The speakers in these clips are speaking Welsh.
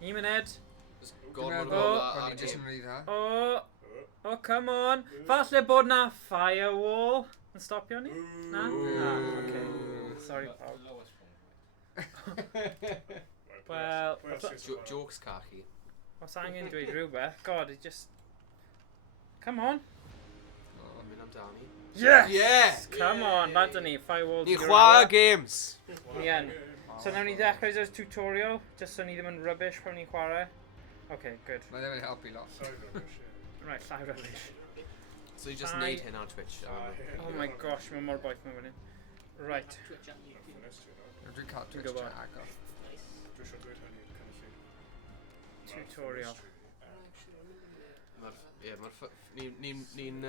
1 munud. Oh, come on. Falle bod na Firewall yn stopio ni? Na? Okay. Sorry, pawb. Well, jokes cachu. Os angen dweud rhywbeth, God, it just... Come on. Mynd amdani. Yes! Yeah! Come on, bad ni, Firewall. Ni chwarae games. Ni yn. So nawn ni ddechrau o'r tutorial, just so ni ddim yn rubbish pan ni'n chwarae. Okay, good. Mae ddim yn helpu lot. Right, llai rubbish. So you just need hyn on Twitch. Oh my gosh, mae mor boeth mewn fan hyn. Right. Dwi'n cael Twitch chat agor. Tutorial. Ni'n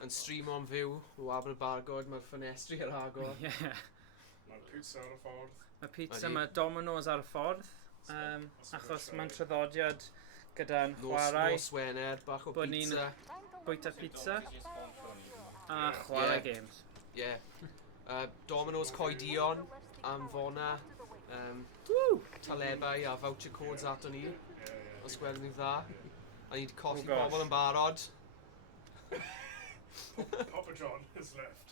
yn stream o'n fyw o Aberbargod, mae'r ffenestri ar agor. Yeah. Mae'r pizza ar y ffordd. Mae pizza, mae Domino's ar y ffordd. Achos mae'n traddodiad gyda'n chwarae. Nos Wener, bach o pizza. Bwyta pizza. A chwarae games. Yeah. Domino's coedion am fona. Talebau a voucher codes ato ni. Os gweld ni'n dda. A ni wedi colli bobl yn barod. Papa John is left.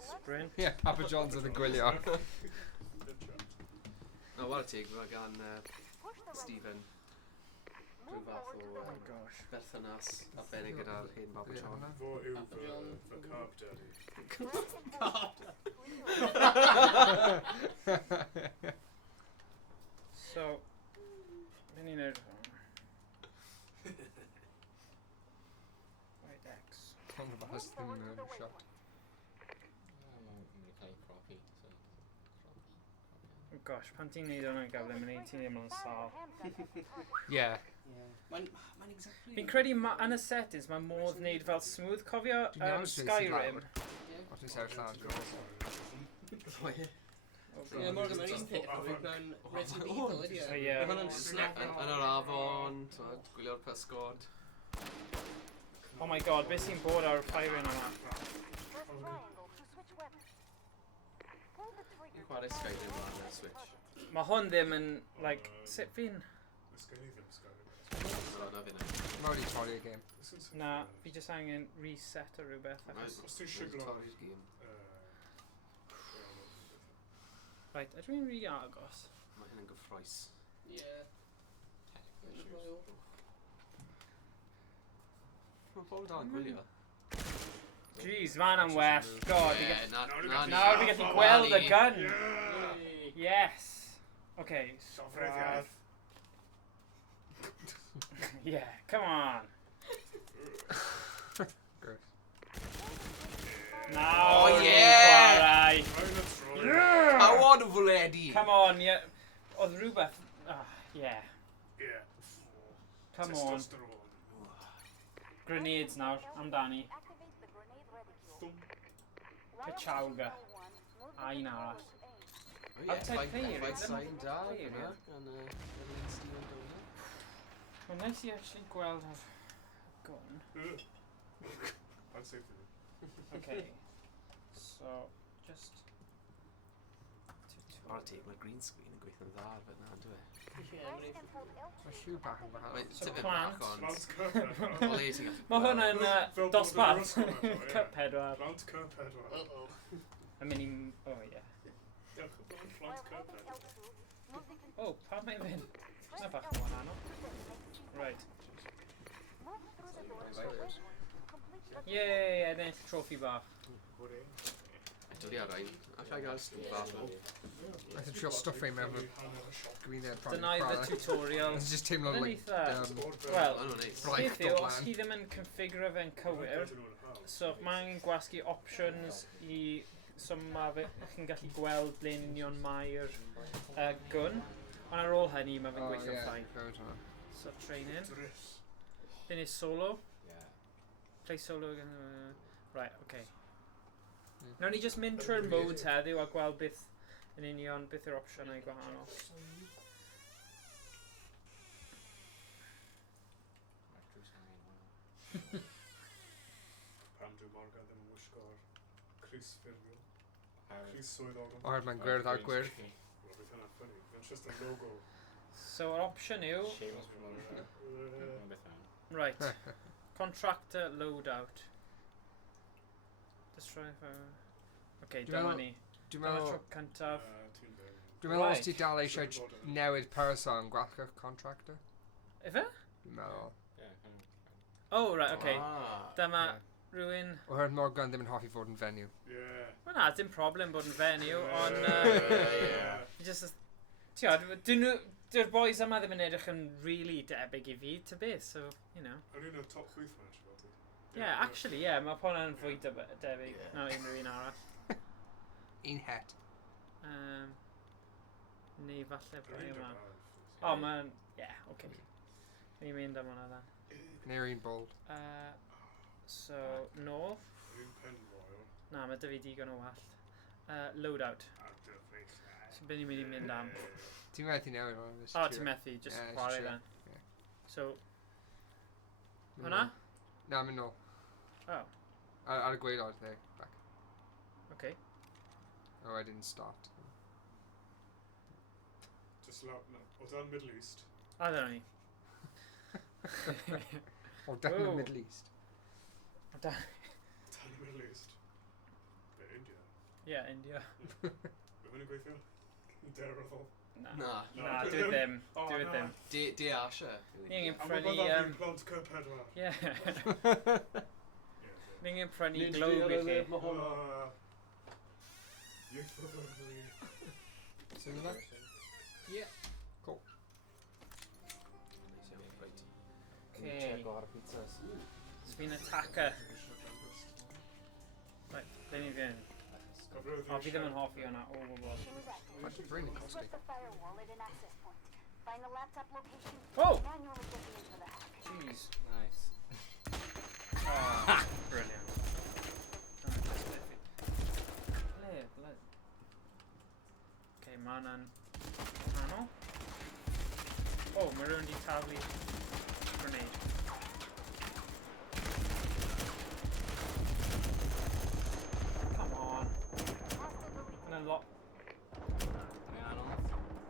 Sprint. Yeah, Papa John's yn y gwylio. Na, war y tig, mae gan Stephen rhyw fath o berthynas arbennig gyda'r hen Papa John. Fo yw fy carb daddy. So, mynd i'n neud hwn. Right, X. Camera bas ddim yn shot. Oh gosh, pan ti'n neud hwnna'n gafel, mae'n neud ti'n ddim yn sal. Yeah. Fi'n credu yn y settings, mae modd wneud fel smooth. Cofio Skyrim? O, ti'n sefyll lawr dwi'n meddwl. Ie, mor gyda'n un peth, mewn Resident Evil ydi e. Yn yr afon, gwylio'r pysgod. Oh my god, beth sy'n bod ar Firing yma? Ni'n chwarae Skyrim ar y Switch. Mae hwn ddim yn, like, sut fi'n... Mae wedi torri'r game. Na, fi jyst angen reset o rhywbeth. Os ti'n siglo... Right, ydw i'n rhy agos? Mae hyn yn gyffroes. Ie. Mae pobl dal yn gwylio. Jeez, man am well. God, Nawr fi gallu gweld y gun. Yes. Okay. Llofruddiaeth. Yeah, come on. Good. Now, Oh, yeah! Yeah! How on o fwledi? Come on, yeah. Oedd rhywbeth... yeah. Yeah. Come on. Testosterone. Grenades nawr, amdani. Pechawga. A un arall. Outside sign da. Mae'n nice i actually gweld ar gun. I'd say for you. Okay. So, just... Ar y tig, mae'r green screen yn gweithio'n dda ar fyna, yn dwi? Mae lliw bach yn wahanol. So plant. Plant Cuphead. Mae hwn yn dosbarth. Cuphead o'r... Plant Cuphead. Yn mynd i... Oh, yeah. Diolch yn fawr, Plant Cuphead. Oh, pa mae'n fynd? Mae'n bach yn wahanol. Right. Yay, ennill trophy bach. Dwi ar ein. Alla i gael stwff bach o. Mae'n trio stwffio mewn y gwyneb bron. Dyna the tutorial. It's just teimlo'n like... Well, Yn o'n neis. beth yw, os chi ddim yn configuro fe'n cywir, so mae angen gwasgu options i... So mae chi'n gallu gweld ble'n union mae'r gun. Ond ar ôl hynny, mae fe'n gweithio'n ffain. So, training. Then is solo. Play solo again. Right, okay. Nawn ni just mynd trwy'r modes heddiw a gweld beth yn union, beth yw'r opsiynau gwahanol. Pam dwi'n morga ddim yn wisgo'r Chris ffurfiol. Chris swyddogol. Oherwydd mae'n gwyrdd ar gwyrdd. Wel, bydd hynna'n ffynnu. Fe'n just a logo So yr opsiwn yw... Seamus promoter. Beth am. Right. Contractor loadout. Destroy fire. Okay, Dwi'n dyma meddwl- ni. Dwi'n Dyma meddwl... trwc cyntaf. Dwi'n meddwl os Right. ti dal eisiau newid person gwellach contractor. Ife? Dwi'n meddwl. Oh, right, okay. Ah. Dyma Ie. rhywun... Oherwydd Morgan ddim yn hoffi fod yn venue. Yeah. Wel na, dim problem bod yn fenyw, ond... Yeah. Just... Dyw'r boys yma ddim yn edrych yn really debyg i fi, ta beth, so, you know. O'n i'n y top chwyth fan actually, fel ti? Yeah, actually, yeah, mae hwn yn fwy debyg Yeah. na unrhyw un arall. Un het. Neu falle bod O'n ni i'n yma. dod O, mae'n... Yeah, okay. Ni'n mynd am hwnna then. Neu'r un bold. So, nôl. O'n i'n pen royal. Na, mae dy fi digon o wallt. Loadout. A dy face. So, be ni'n mynd i mynd am? Ti'n methu newid o'n O, ti'n methu, just Yeah, chwarae sure. then. Yeah. So, hwnna? Na, mynd nôl. Oh, Ar y gwaelod, there. Back. okay. Oh, I didn't start. Just loud, no. O dan Middle East. A dyna ni. O, down the Whoa. Middle East. Da- Dan y Middle East. Be, India. Yeah, India. Be hwn yn gweithio? Daredevil. Na. Na. Na, dwi ddim. O, Dwi na. ddim. De Asha. Ni angen A prynu... mae fi'n plant cyr pedwar. Yeah. Yeah. Ni angen prynu globe i chi. Youth of Every. Sing that? Yeah. Cool. Okay. Check o'r pizzas. So fi'n attacker. Right, ble ni fynd? O, fi ddim yn hoffi hwnna o bobl. That's really costly. The firewall at an access point. Find the laptop location. Oh! Manually get me into the hack. Jeez. Nice. Oh, brilliant. Ble? Okay, ma hwnna'n anodd. Oh, mae rhywun di taflu grenade. Come on. Yna'n lot Mae'n anodd.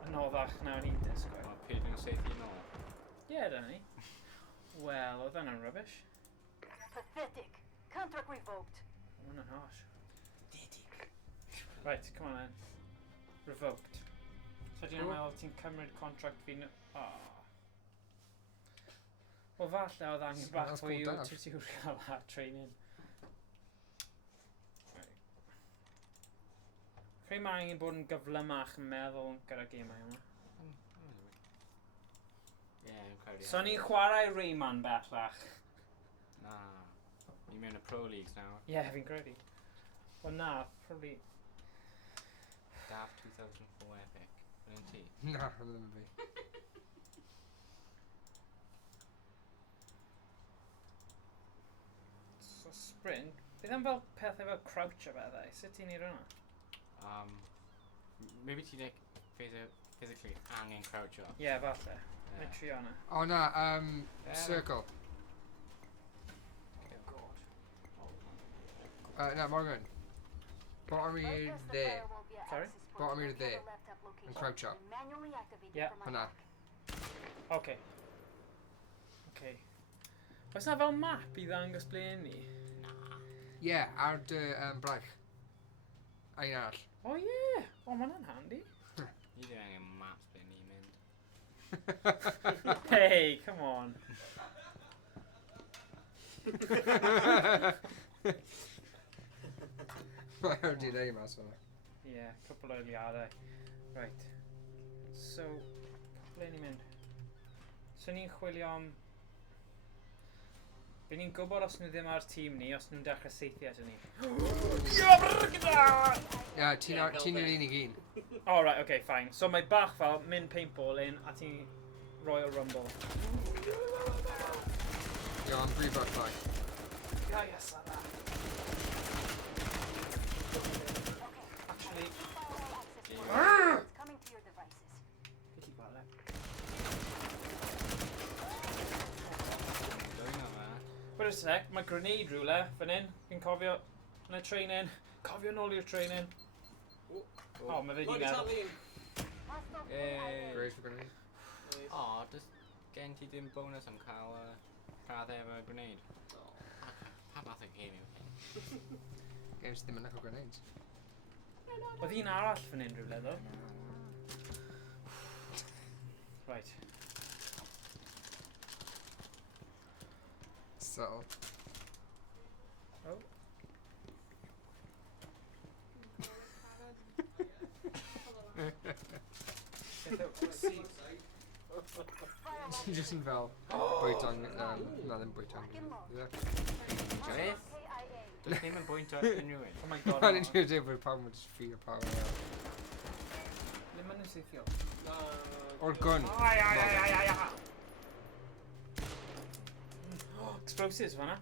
anoddach na o'n i'n disgwyl. Mae pryd nhw'n seithi nôl. Yeah, dyna ni. Wel, oedd hwnna'n rubbish. Pathetic. Contract revoked. Mae hwnna'n harsh. Right, come on then. Revoked. So dwi'n meddwl ti'n cymryd contract fi'n... Oh. Wel falle oedd angen bach That's o cool i'w daf. tutorial a training. Creu mae angen bod yn gyflymach yn meddwl gyda gemau yma. Ie, yn credu. So ni'n chwarae Rayman bellach. Na. Ni mewn y Pro Leagues nawr. Yeah, fi'n credu. Wel na, probably... Daft 2004 Epic. Yn ti? Na, ddim yn fi. So sprint? Bydd am fel pethau fel crouch a bethau. Sut ti'n neud hwnna? Maybe ti'n physically angen croucho. Yeah, falle. Yeah. Neu trio hwnna. O na, Yeah. circle. Oh god. Na, Morgan. Bottom Bypass i'r the there. firewall via Sorry? access point. Bottom Locate there. the laptop location And crouch up. and manually activate it Yeah. from my Hwnna. hack. Okay. Okay. Oes na fel map i ddangos ble ni? Ie, ar dy braich. A un arall. Oh yeah! O, ma' hwnna'n handy. Ni ddim angen maps ble ni'n mynd. Hey, come on. Mae wedi neud mas o'na. Yeah, cwpl o eiliadau. Right. So, ble ni'n mynd? So ni'n chwilio am... By ni'n gwybod os nhw ddim ar tîm ni, os nhw'n dechrau seithi ato ni. Ie, ti'n yw'r unig un. Oh, right, okay, fine. So mae bach fel mynd paintball in a ti'n Royal Rumble. Ie, am brifo ffai. Yeah, yes, like that. Actually, Firewall access point. It's coming to your devices. beth i gweld e? Going on, man. Wait a sec, mae grenade rhywle fan hyn. Fi'n cofio yn y training. Cofio nôl i'r training. Oh, mae fe di meddwl. Hostile Yay. Great for grenade. Gen ti ddim bonus am cael raddau efo grenade? Pa fath o game yw hyn? Games ddim yn efo grenades. Oedd un arall fan hyn rhywle ddo. Right. So. Oh. Just yn fel bwytong, na ddim bwytong. Joedd? Does ddim yn bwynt o unrhyw un. Oh my god. Mae'n unrhyw dweud bod pawb yn just ffyr pawb yn Ble ma'n nhw'n seithio? O'r gun. Ai. Explosives fanna.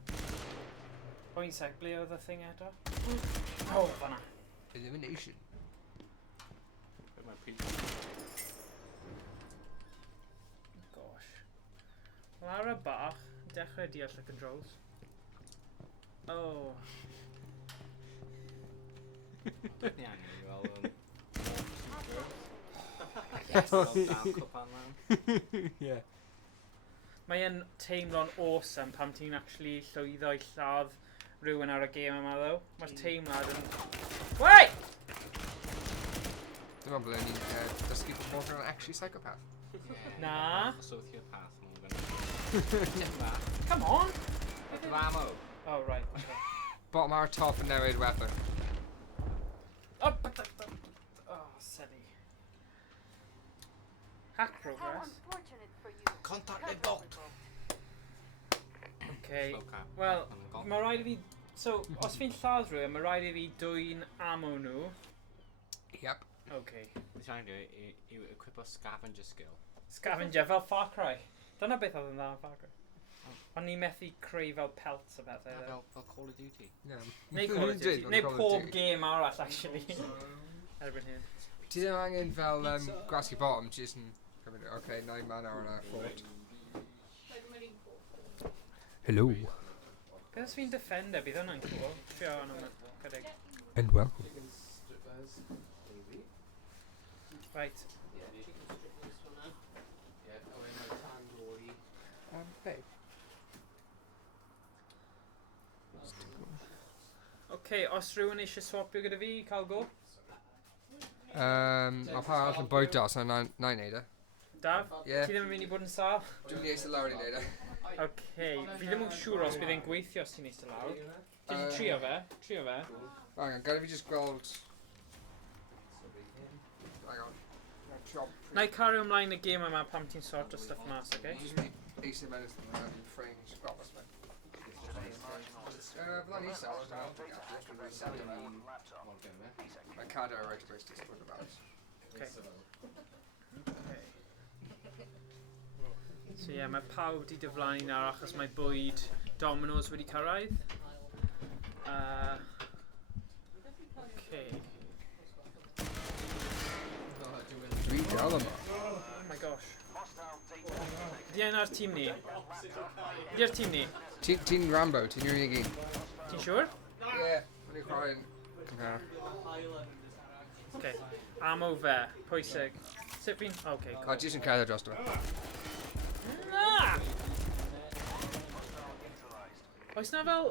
O, un sec, ble oedd y thing eto? O, fanna. Elimination. Be mae'r pryd? Gosh. Wel, ar y bach, dechrau deall y controls. Oh. Doedd ni angen i fel... Yes, fel down cup anna. Yeah. Mae'n teimlo'n awesome pam ti'n actually llwyddo i lladd rhywun ar y gêm yma ddo. Mae'r teimlad yn... Wei! Dim ond ble ni'n dysgu bod yn actually psychopath. Na. Sociopath, mae'n gynnu. Tip that. Come on! With ammo. Oh, right. Okay. Bottom ar top yn newid weapon. Oh, silly. Hack How progress. unfortunate for you. Contact revoked. Okay. Slow cap. Well, Yn gol. mae rhaid I fi... So, os fi'n lladd rhywun, mae rhaid I fi dwy'n ammo nhw. Yep. Okay. Beth rhaid yw equipo scavenger skill. Scavenger fel Far Cry. Dyna beth oedd yn dda yn Far Cry. Ond ni methu creu fel pelts o bethau. Fel Call of Duty. Yeah. Neu Call of Duty. Neu pob game arall, actually. Erbyn hyn. Ti ddim angen fel gwasgu bottom, ti jyst yn cymryd, okay, 9 man ar yna, fort. Hello. Beth os fi'n defender, bydd hwnna'n cool. Trio yn yma. Gydig. And welcome. Right. Hey. Okay, os rhywun eisiau swapio gyda fi, cael go. Mae pa arall yn bwyd os na na'n neud e. Daf? Ie. Ti ddim yn mynd I bod yn sal? Dwi'n mynd i eistedd lawr i neud e. Okay, fi ddim yn siŵr os bydd e'n gweithio os ti'n eistedd lawr. Ti'n trio fe? Trio fe? Hang on, gada fi just gweld... Hang on. Na I cario ymlaen y game yma pam ti'n sort o stuff mas, okay? Just me eistedd mewn yn ffring, just gweld os me. Fydda'n eistedd, os dwi'n Mae'n cadw ar reis drwy'n disgwyl y bawd. Okay. So yeah, mae pawb di diflannu nawr achos mae bwyd Domino's wedi cyrraedd. Okay. Dwi'n gael yma. Oh my gosh. Di ein ar tîm ni? Di ar tîm ni? Ti'n Rambo, ti'n yw'n unig un. Ti'n siŵr? Ie, o'n i'n chwarae'n cymhair. Okay. Ammo fe. Pwysig. Sut fi'n... Okay, O, cool. jyst yn cael dros dwi. Na! Oes na fel...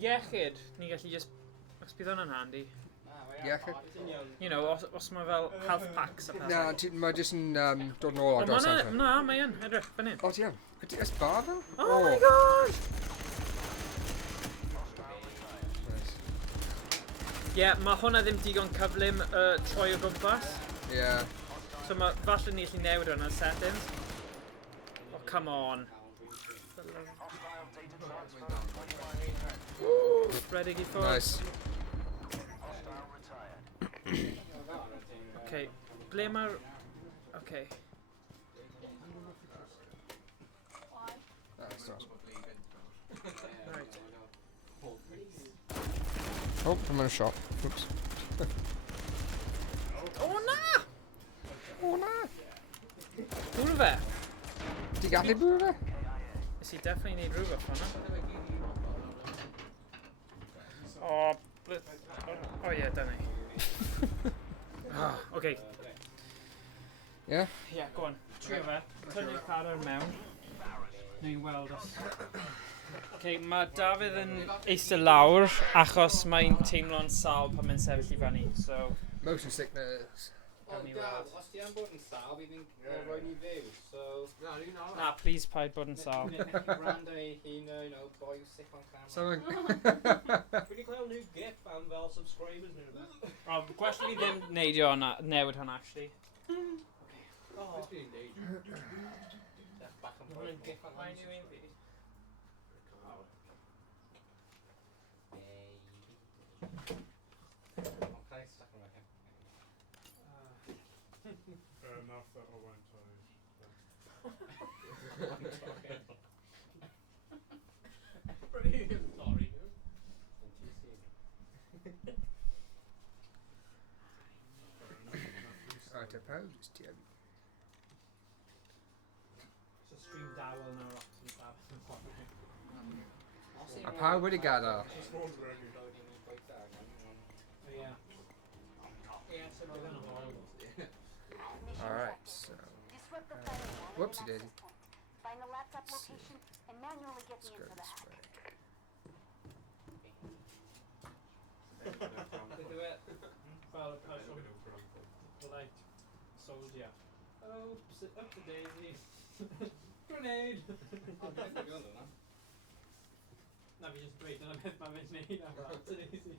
iechyd, ni'n gallu just... Os bydd hwnna'n handy. Iechyd? You know, os mae fel health packs a pethau. Na, mae jyst yn dod nôl O, ar dros na, amser. na, mae yn. Edrych, fan hyn. O, ti am? Ydy ys bar fel? Oh my gosh! Nice. Ie, mae hwnna ddim digon cyflym troi o gwmpas. Ie. So mae falle ni allu newid hwnna settings. Oh, come on. Redig I ffwrdd. Nice. Okay, ble mae'r... Okay. Right. Oh, I'm in a shot. Oops. O na! O na! Bwrw fe? Di gallu bwrw fe? Nes I definitely need rhywbeth hwnna. O, o ie, dyna ni. Okay. Yeah? Ie, go on. Trio fe. Tynnu'r car ar mewn. Ni'n weld os. Okay, mae Dafydd yn eistedd lawr achos mae'n teimlo'n sal pan mae'n sefyll i fyny, so... Motion sickness. Gawn ni weld. Os ti am bod yn sal, fi fi'n rhoi ni fyw, so... Na, please paid bod yn sal. Brando ei hun, boy sick on camera. Someone... Fi wedi cael new gif am fel subscribers neu rhywbeth. O, gwell fi ddim neidio hwnna, newid hwnna, actually. Oh. Back and Mae'n forth. gif o'n rhaid i fi. Fair enough that I won't tell I suppose, Tim. So stream dawel nawr off yn fab. A pawb wedi gadael. Just wondering. Ie. Ie, so bydd yn horrible. Alright, so... Disrupt the firewall. Whoopsie daisy. Find the laptop location and manually get Let's me go into the this hack. way. Beth yw e? Fel y person polite soldier. Oh, up to daisy. Grenade! Na, fi jyst dweud yna beth mae'n mynd neud am up to daisy.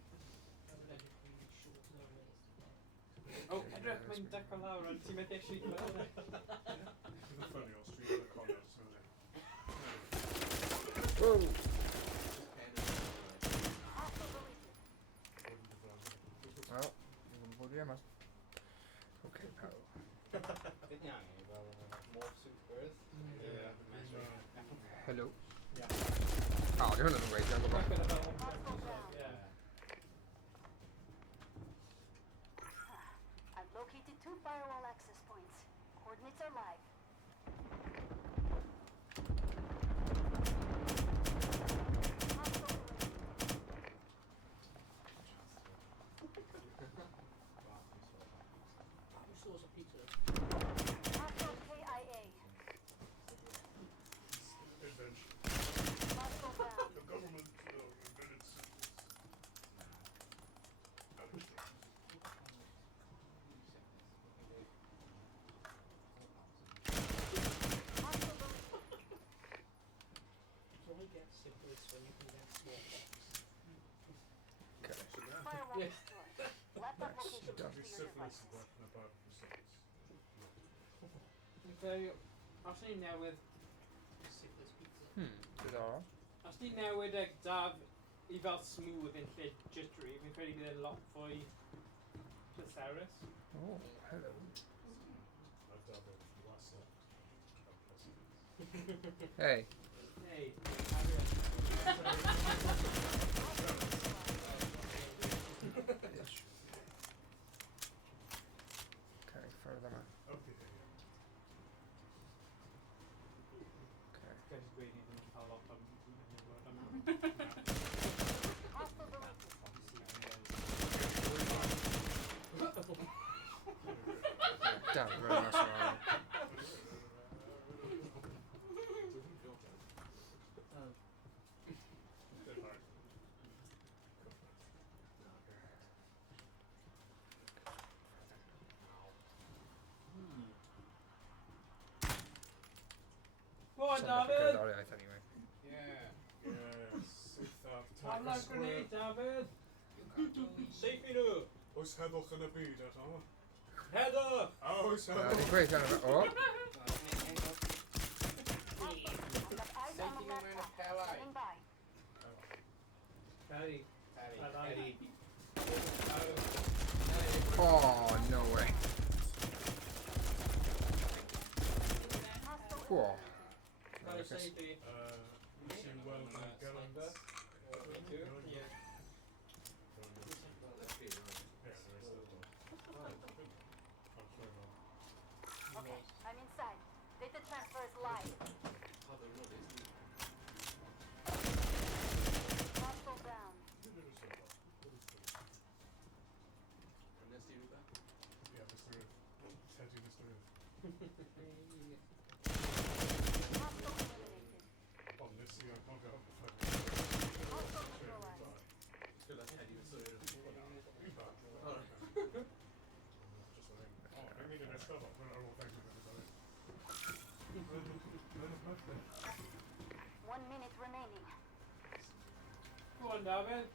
O, edrych, mae'n duck o lawr, ond ti'n meddwl eisiau gweld e. It's funny, I'll stream the corners, isn't it? Whoa! Well, you're going to put the Okay, pal. Did ni angen fel morph suit birth? Hello. Yeah. Oh, you're another way, jungle Mae'n boy. bit of a yeah. I've located 2 firewall access points. Coordinates are live. Who stores a pizza? Hostile KIA. Invention. Hostile down. The government invented symbols. Hostile deleted. So I get syphilis when you can get smallpox. Firewall Yes. destroyed. Laptop location Done. to your Syphilis devices. working about themselves. Okay, os ni newydd... Syphilis pizza. Diddorol. Os ni newid y daf i fel smooth yn lle jittery, fi'n credu bydd e'n lot fwy pleserus. Oh, hello. I've done it last night. Hey. Hey, Okay, further man. Okay. Okay. Guys, gweud ni ddim yn cael lot o word yma. Hostile deleted. Damn, very nice one. They're like, Go on, Sound like a David! good audio, anyway. Yeah. yes, Have that grenade, David! Safety no! Oes heddwch yn y byd eto? Head up! Oes That'd be heddwch! great, kind of. Oh, I've got eyes on the laptop. Standing by. Perry. Eddie. oh, no way. Hostile Cool. Very Lucas. safety. Machine welding guns. Yeah. Yeah, there is that one. I'm sure not. Okay, I'm inside. Data transfer is live. Hostile down. Yeah, Mr. Teddy, Mr. On this, I can't go up the phone. Good luck, Eddie, with Sawyer. Just a thing. Oh, I needed a shovel. No, no, thank you. 1 minute remaining. Go on, David.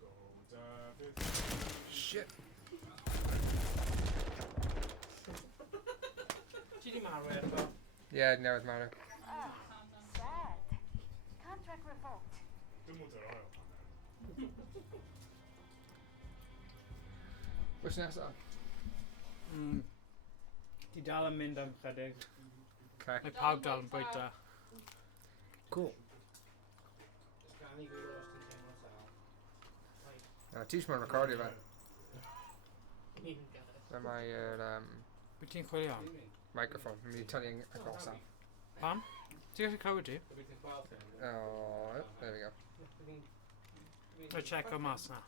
Go, David. Shit. Ti di marw eto? Yeah, newydd marw. Ah, sad. Contract revoked. Dim ond yr ail pan. What's nesaf? Di dal yn mynd am chydig. Okay. Mae pawb dal yn bwyta. Cool. Ti eisiau mae'n recordio fe. Fe mae'r Wyt ti'n chwilio am? microphone. Mi'n mynd i tynnu'n agosaf. Pam? Ti'n gallu clywed ti? Oh, there we go. Mae check o mas na.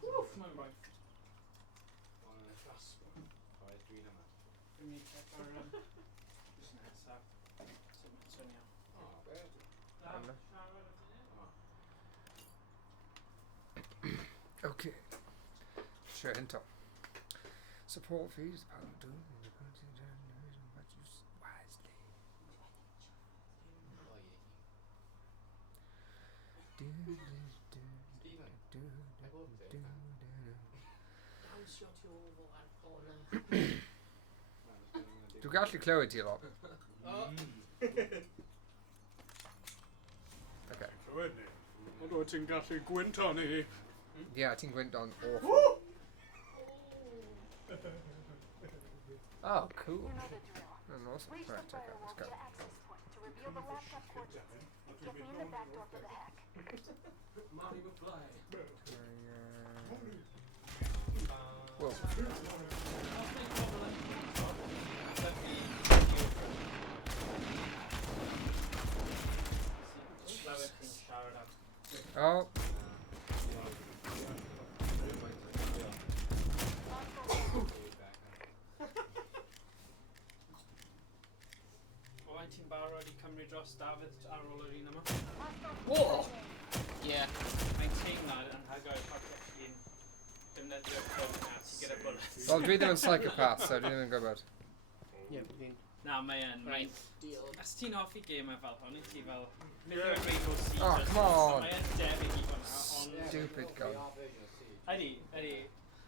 Wff, mae'n rhaid. Dwi'n mynd i check o'r jyst nesaf. Sut mae'n swnio. Anna. Okay. Sure, hinto. Support fees. Do wisely. Dwi'n gallu clywed ti lot. Okay. Clywed ni. Ond wyt ti'n gallu gwynto ni? Yeah, ti'n gwynt on awful. Oh, cool. You know the drill. Awesome. Reach Right, the okay, firewall let's to go. the access point to reveal the laptop coordinates. Get me in the back door for the hack. Marty McFly. Whoa. Oh. Owain ti'n barod i cymryd dros David ar ôl yr un yma? Whoa. Yeah. Mae'n teimlad yn hygoel pan chi'n defnyddio'r ffôn na ti gyda bullets. Well, dwi ddim yn psychopath, so dwi ddim yn gwybod. Yeah, fi'n... Na, mae yn. Right, deal. Os ti'n hoffi gemau fel hwn, i ti fel... Nid yw'n Rainbow Siege. Oh, come on. Mae yn debyg i hwnna, ond... Stupid gun. Ydy, ydy.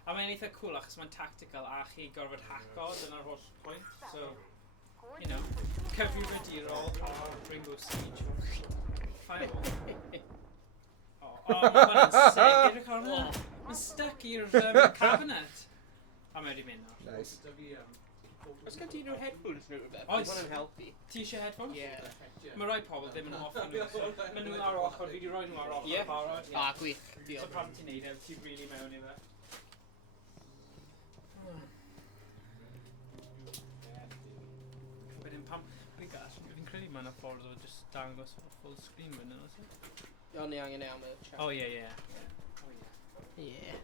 A mae'n eitha cool achos mae'n tactical a chi gorfod haco, dyna'r holl pwynt. So, you know, cyfrifiadurol o'r Rainbow Siege. Firewall. Mae'n sick, edrych ar hwnna. Mae'n stuck i'r cabinet. A mae wedi mynd nawr. Nice. Oes gen ti nhw headphones nhw beth? Oes. Mae'n helpu. Ti eisiau headphones? Yeah. Mae rai pobl ddim yn offer nhw. So, mae nhw ar ochr, fi wedi rhoi nhw ar ochr Yeah. barod. Ah, gwych. So Deal. pan ti'n neud e, ti really mewn i fe. Wedyn pam... Fi'n credu mae'n y ffordd o just dangos full screen fan yna, oes e? O'n ni angen am y chat. Oh ie, ie. Yeah.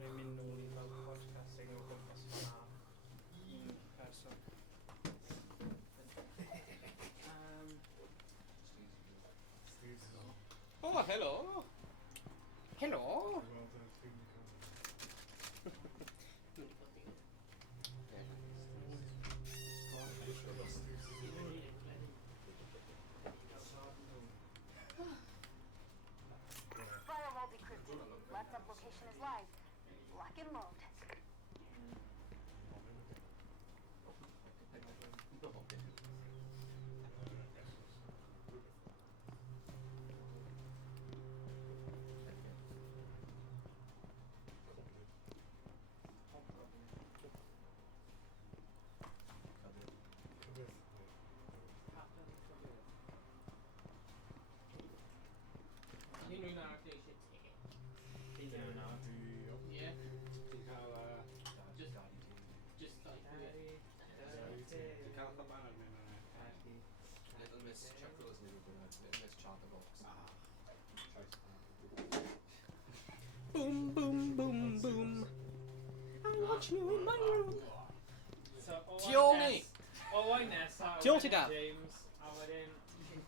Mae'n mynd nôl i fel podcasting o gwmpas fan'na. Un person. Oh, hello. Hello. Firewall decrypted. Laptop location is live. Lock and load. Miss Chuck Rose neu bod Miss Chatterbox. Boom, boom, boom, boom. I'm watching you in my room. So, Tioni! Owain nesa, Tioni da. James, a wedyn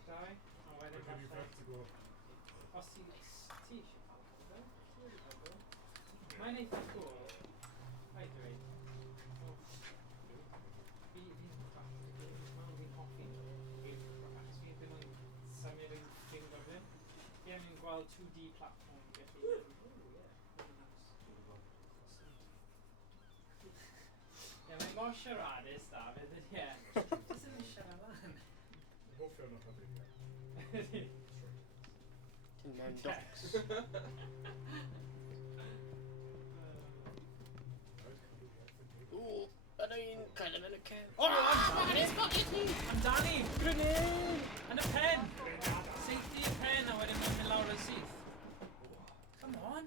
Chwrae, a wedyn Wedyn i falle... vertigo. Os ti eisiau cael pobl, ti wedi pobl. Mae'n eitha cool. Rhaid dweud. Fi'n hoffi nhw. Achos fi ddim yn symud yn ffrind o fi. Fi yn gweld 2D platform felly. Ooh, yeah. Really nice. Ie, mae'n mor siaradus da, fydd yn ie. Jyst yn siarad lan. Hopefully I'm not having it. In my docs. Ooh, and I'm kind of in a cave. Oh, man, it's fucking me! Amdani! Grenade! And a pen! Safety a pen a wedyn mae'n mynd lawr y syth. Come on!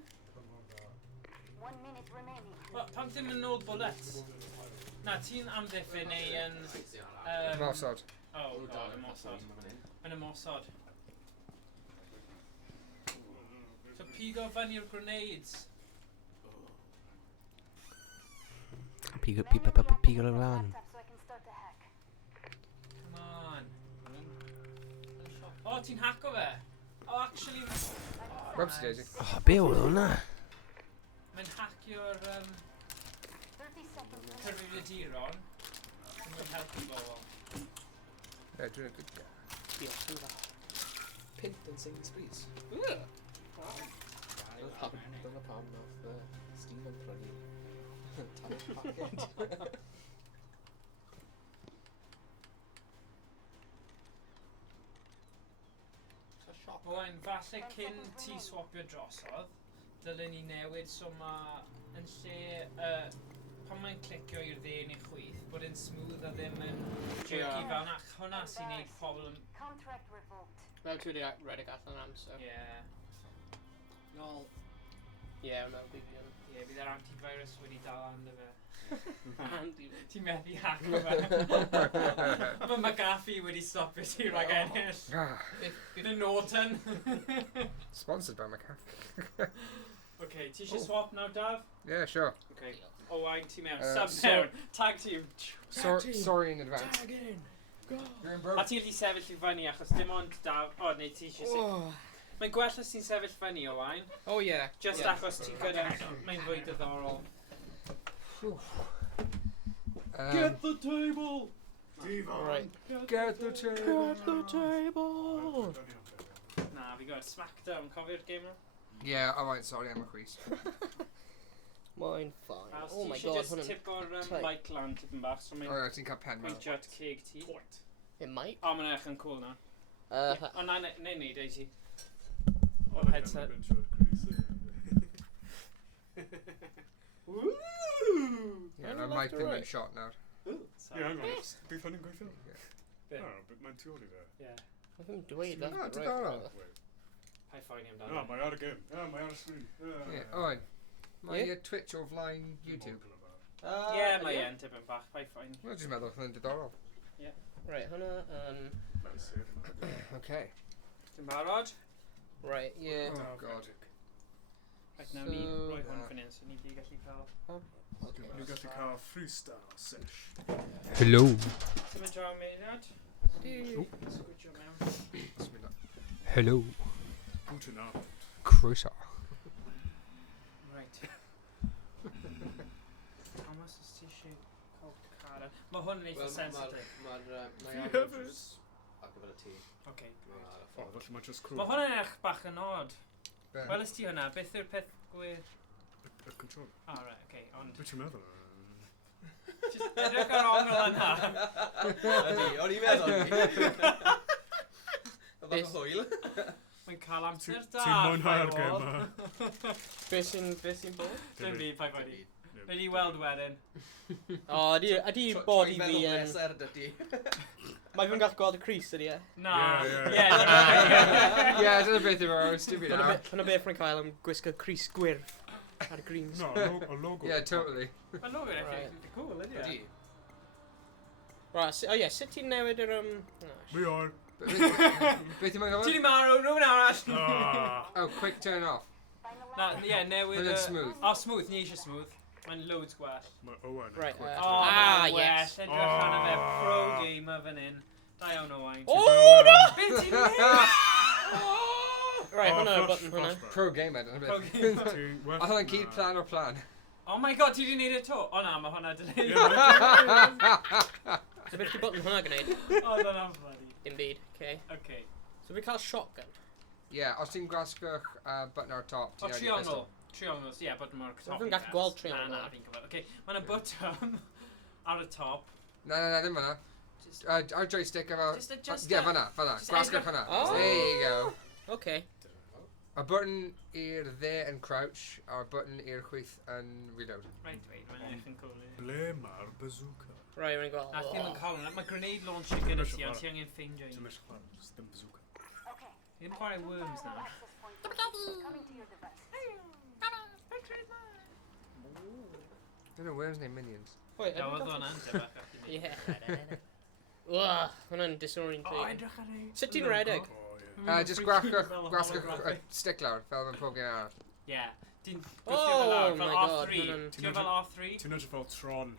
1 minute remaining. Wel, pam ddim yn ôl bullets? Na, ti'n amddiffyn neu yn... Mosod. Oh, god, y mosod. Yn y mosod. So pigo fyny'r grenades. Pigo Manual lan. laptop so I can start the hack. Come on. Oh, ti'n hacko fe? Oh, actually... Website Daisy. Oh, be oedd hwnna? Mae'n hacio'r 30 seconds remaining. cyfrifiaduron. Mae'n helpu bobl. Yeah, doing a good job. Diolch yn fawr. Pint yn Sainsbury's. Dyna pam nath Stephen prynu tank package. Owain, falle cyn ti swapio drosodd, dylen ni newid so ma yn lle pan mae'n clicio i'r dde neu chwith, bod yn smooth a ddim yn jerky fewn ac hwnna sy'n neud pobl yn... Contract revoked. Fel ti wedi redeg allan am, so. Yeah. Nol. Ie, hwnna bydd yn. Ie, bydd yr antivirus wedi dal ando fe. Andy. Ti'n methu hacko fe. Mae McAfee wedi stopio ti rhag ennill. Ah, The Norton. sponsored by McAfee. Okay, ti eisiau swap now, Dav? Yeah, sure. Okay. Owain, ti mewn. So- Sub mewn. Tag team. Sorry in advance. Tag in. Go. You're in A broke. ti wedi sefyll i fyny achos dim ond Dav... O, neu ti eisiau... Oh. Mae'n gwell os ti'n sefyll fyny, Owain. Oh, yeah. Just yeah. achos ti gyda... Mae'n fwy diddorol. Get the table! Right. Get the table. Get the table! Na, fi gwybod. Smackdown. Cofio'r game yma? Yeah, alright, sorry, I'm a crease. Mine fine. A os Oh ti my eisiau god, just hwn yn tipo'r tight. mic lan tipyn bach, so mae'n Alright, ti'n cael pen fel. pwyntio at ceg ti. It might. O, mae'n edrych yn cool na. O, na, neu neud ei ti. O'r headset. Yeah, that might be my shot now. Sorry. Yeah, hang on. Beth hynny'n gweithio? Be? No, but mae'n tu ôl i fe. Yeah. I think dweud that. No, diddorol. Wait. Pa'i ffaini No, amdano. mae ar y game. Yeah, mae ar y screen. Yeah, alright. My Yeah. Twitch or Vine YouTube. Ie, mae e'n tipyn bach. Pa'i ffaini. Wel, dwi'n meddwl hwnna'n diddorol. Right, hwnna, Mae'n safe. Okay. Ti'n barod? right, yeah. Oh, God. Right, nawn ni So- roi hwn fan hyn, so ni di gallu cael... Ni'n gallu cael freestyle sesh. Hello. Ti'n mynd draw meiriad? Sgwtio mewn. Hello. Guten Abend. Croeso. Right. Thomas, os ti eisiau cael cara... Mae hwn yn eitha sensitive. Mae Fi ar hefyd. ar gyfer y tŷ. Okay. O, felly mae just Mae crw. hwn yn edrych bach yn odd. Ben. Weles ti hwnna, beth yw'r peth gwir... Y control. Ah, right, okay, ond... Be ti'n meddwl? Just edrych ar ongl yna. Ydy, o'n i'n meddwl ni. Y bach o hwyl. Mae'n cael amser da. Ti'n mwynhau'r Firewall. game ma? Beth sy'n bod? Dim byd, pa'i ffaini. Nid i weld wedyn. O, ydi body fi yn... Meser dydy. Mae fi'n gallu gweld y Crease, ydi e? Na. Yeah, Yeah. Yeah, dyna beth yw'r o'r stupid now. Hwna beth mae'n cael am gwisgo Crease gwyrdd ar y greens. No, a logo. Yeah, totally. Mae'n logo yn Right. eich cool, ydy e? Ydy. Right, oh yeah, sut ti'n newid yr We are. Beth yma'n Ti di gofod? marw, rhywun arall! Ah. Oh, quick turn off. Na, ie, newid Mae'n smooth. O, smooth, ni eisiau smooth. Mae'n loads gwell. My Owen. Right, O, Ah, mae'n well. yes. Edrych arno fe Oh. pro gamer fan hyn. Da iawn o wain. Oh no! Be ti'n neud? Right, Oh, hwnna, flash, button hwnna. flashback. Pro gamer, dyna Pro beth. gamer. Oedd hwnna'n cyd plan o'r plan. Oh my god, ti di neud e to? O na, mae hwnna di neud. So beth di button hwnna gwneud? O, dyna'n funny. Dim byd, okay. Okay. So fi cael shotgun? Ie, os ti'n gwasgwch button ar top, O, ti'n triongl. Triongles, ie, button mark top. fi'n gallu gweld triongl Na, na. fi'n gwybod. Okay, mae'n y button ar y top. Na, ddim fanna. Just- Ar joystick efo... Just adjust Ie, it. fanna. Just Gwasgwch edrych- hwnna. Oh. There you go. Okay. A button i'r dde yn crouch, a'r button i'r chwyth yn reload. Right, wait, mae'n eich yn cool. Ble mae'r bazooka? Right, rwy'n gweld. Na, ddim yn cael hwnna. Mae grenade launcher gyda ti, ond ti angen ffeindio Ti'n un. mysg chwarae, jyst dim bazooka. Okay. Ddim chwarae worms na. Access point coming to your device. Don't know, where's name minions? Wait, Ja, oedd hwnna'n debach ac i ni. Yeah. Wah, hwnna'n O, disorientating. edrych ar ei... Sut ti'n redeg? O, ie. Just gwasgwch stick lawr, fel yn pob gen arall. Ie. Di'n Oh gweithio fel ar, my fel god, R3. hwnna'n- Ti'n fel R3? Ti'n edrych fel Tron.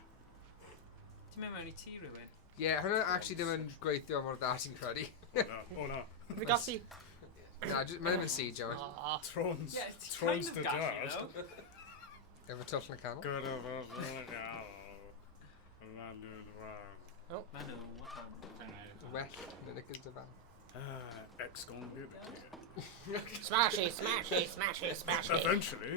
Ti'n mynd mewn i ti rhywun? Ie, hwnna actually ddim yn gweithio mor dda ti'n credu. O na. Fi gallu... Na, mae ddim yn siege o. Ah. Tron's. Ie, ti'n Tron's kind dy of gallu, dad. though. Efo twll yn y canol. Good of a Maen Maen nhw, wahan. Well, yn y gyda fan. X gonna give it to you. Smashy, smashy, smashy, smashy. Eventually,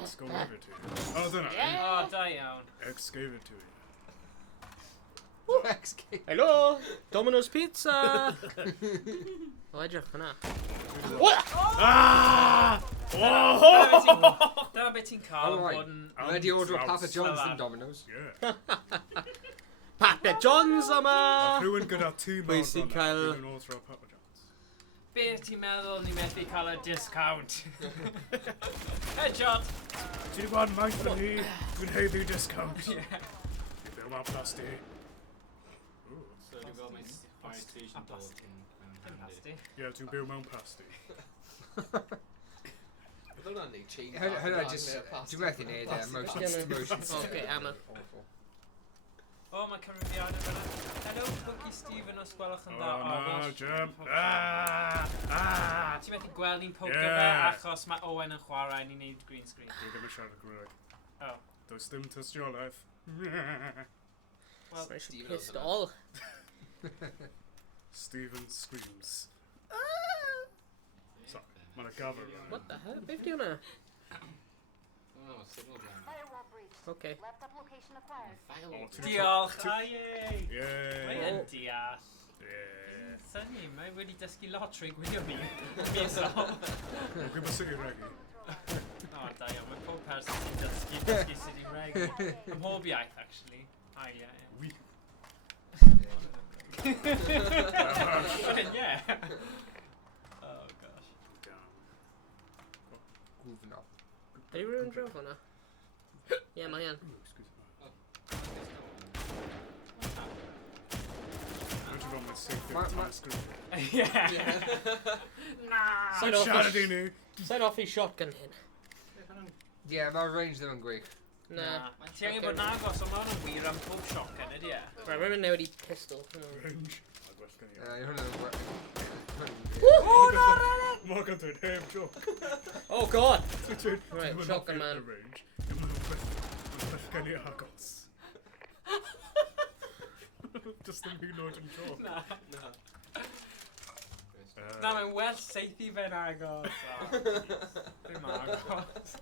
X gonna give it to you. Oh, dyna. O, da iawn. X gave it to you. XK. Hello, Domino's Pizza. O, edrych hwnna. Ah! Dyna beth ti'n cael Alright. bod yn... Mae di order o Papa John's Slava. yn Domino's. Yeah. Papa John's yma! Rhywun gyda two Pwy mawr sy'n fan'na, cael- rhywun order o Papa John's. Be ti'n meddwl ni methu cael y discount? Headshot! Ti wedi gweld maith yn hi? Dwi'n heiddi discount. Ie. Dwi'n byw ma'n plasti. So dwi'n gweld mae'n fire station A plastig. dod yn Dim handy. pasti. Ie, dwi'n byw mewn pasti. Bydd hwnna'n neud change. Hwnna just... Dwi'n methu neud e, motion. Okay, Emma. Awful. O, mae cyfrifiadau fyna. Hello, Bookie Stephen, os gwelwch yn dda. Oh, no, gosh. jump. Ah! Ti'n methu gweld ni'n pocio Yeah. fe achos mae Owen yn chwarae ni'n neud green screen. Dwi ddim yn siarad Gymraeg. Oh. Does dim tystiolaeth. Wel, Mae'n Stephen pissed O'Connor. all. Stephen screams. Sorry, mae'n gafr rhan. What the hell? Beth di hwnna? Oh, signal down. Firewall breach. Okay. Laptop location acquired. Firewall. diolch. A ie. Yeah. Mae yn deall. Yeah. Synnu, mae wedi dysgu lot trwy gwylio fi. Mis o. Mae'n gwybod sut i regu. O, da iawn, mae pob person sy'n dysgu sut i reg. Ym mhob iaith, actually. A ie, ie. Wi. Yeah. Oh, gosh. Gwfno. Ydy rhywun draw hwnna? Ie, mae yn. Excuse me. Dwi'n fel mae'n safe Ma- in ma- time screen. Yeah. Sa'n Siarad i ni. off i shotgun hyn. Ie, mae'r range ddim yn gwych. Na. Ti angen bod yn agos, ond mae'n wir am pob shotgun, ydy e? Right, rwy'n newid i pistol. Range. A gwell gen i. Hwnnw... O, na, relig! Mae gan dweud heb joc. Oh god! Dwi'n dweud, Right, dwi'm yn shotgun hoffi man. y range. Dwi'n gwell gen i agos. Just ddim hyn oed yn joc. Na. Na. Na, mae'n well seithi fe'n agos. Ddim agos.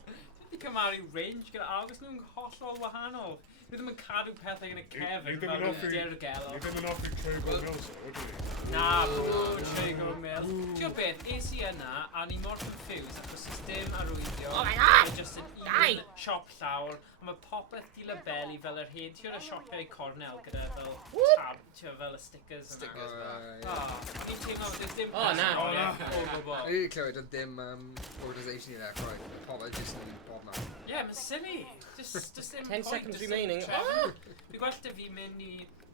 Ti cymaru range gyda agos nhw'n hollol wahanol. Dwi ddim yn cadw pethau yn y cefn Ni ddim fel yn yn hoffi- dirgel. Ni ddim yn offi Trego Mills o, ydw i? Na, bwyd Trego Mills. Ti'n gwybod beth, es i yna a ni mor confused achos oes dim arwyddio. Oh my God! Mae just yn Dai! un siop llawr a mae popeth di labelu fel yr hyn. Ti'n gwybod y siopiau cornel gyda fel tab, ti'n gwybod fel y stickers yna. Stickers bach. O, fi'n teimlo fod dim O, na. personoliaeth o gwbl. I wedi clywed oedd dim organisation i dde, right? Pobl jyst yn bob man. Ie, mae'n silly. Just dim 10 point, seconds just remaining. trefn. Fi gweld y fi mynd i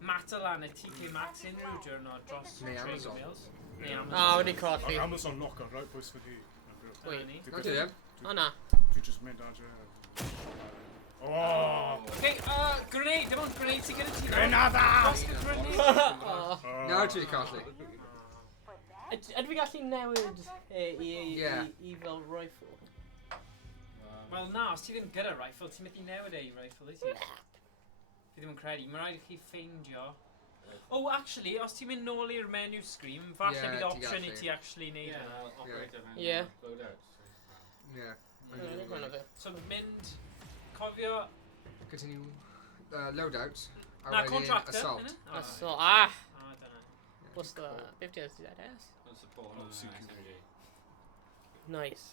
Matalan y TK Maxx unrhyw diwrnod dros Neu Trade Amazon. Mills. Neu O, Amazon. wedi colli. Ar Amazon lock on, right, boys for chi. Wait. No, dwi ddim. O na. Dwi just mynd adre. Oh! Okay, grenade, dim ond grenade sy'n gyda ti. Grenada! Oscar grenade. O. No, dwi wedi colli. Ydw i gallu newid Ie. i fel rifle? Wel na, os ti ddim gyda rifle, ti'n methu newid ei rifle, i ti? Fi ddim yn credu, mae rhaid i chi ffeindio. Oh, actually, os ti'n mynd nôl i'r menu screen, falle Ie, bydd ti'n option i gallu. ti actually neud Yeah, hynna. operator and Yeah. loadout. Yeah. Hwna fe. So mynd, cofio, Continue. Loadout. A na, wedyn contractor, assault. innit? So, Dyna. what's the 50 ZS? And support Oh, on CQ. SMG. Nice.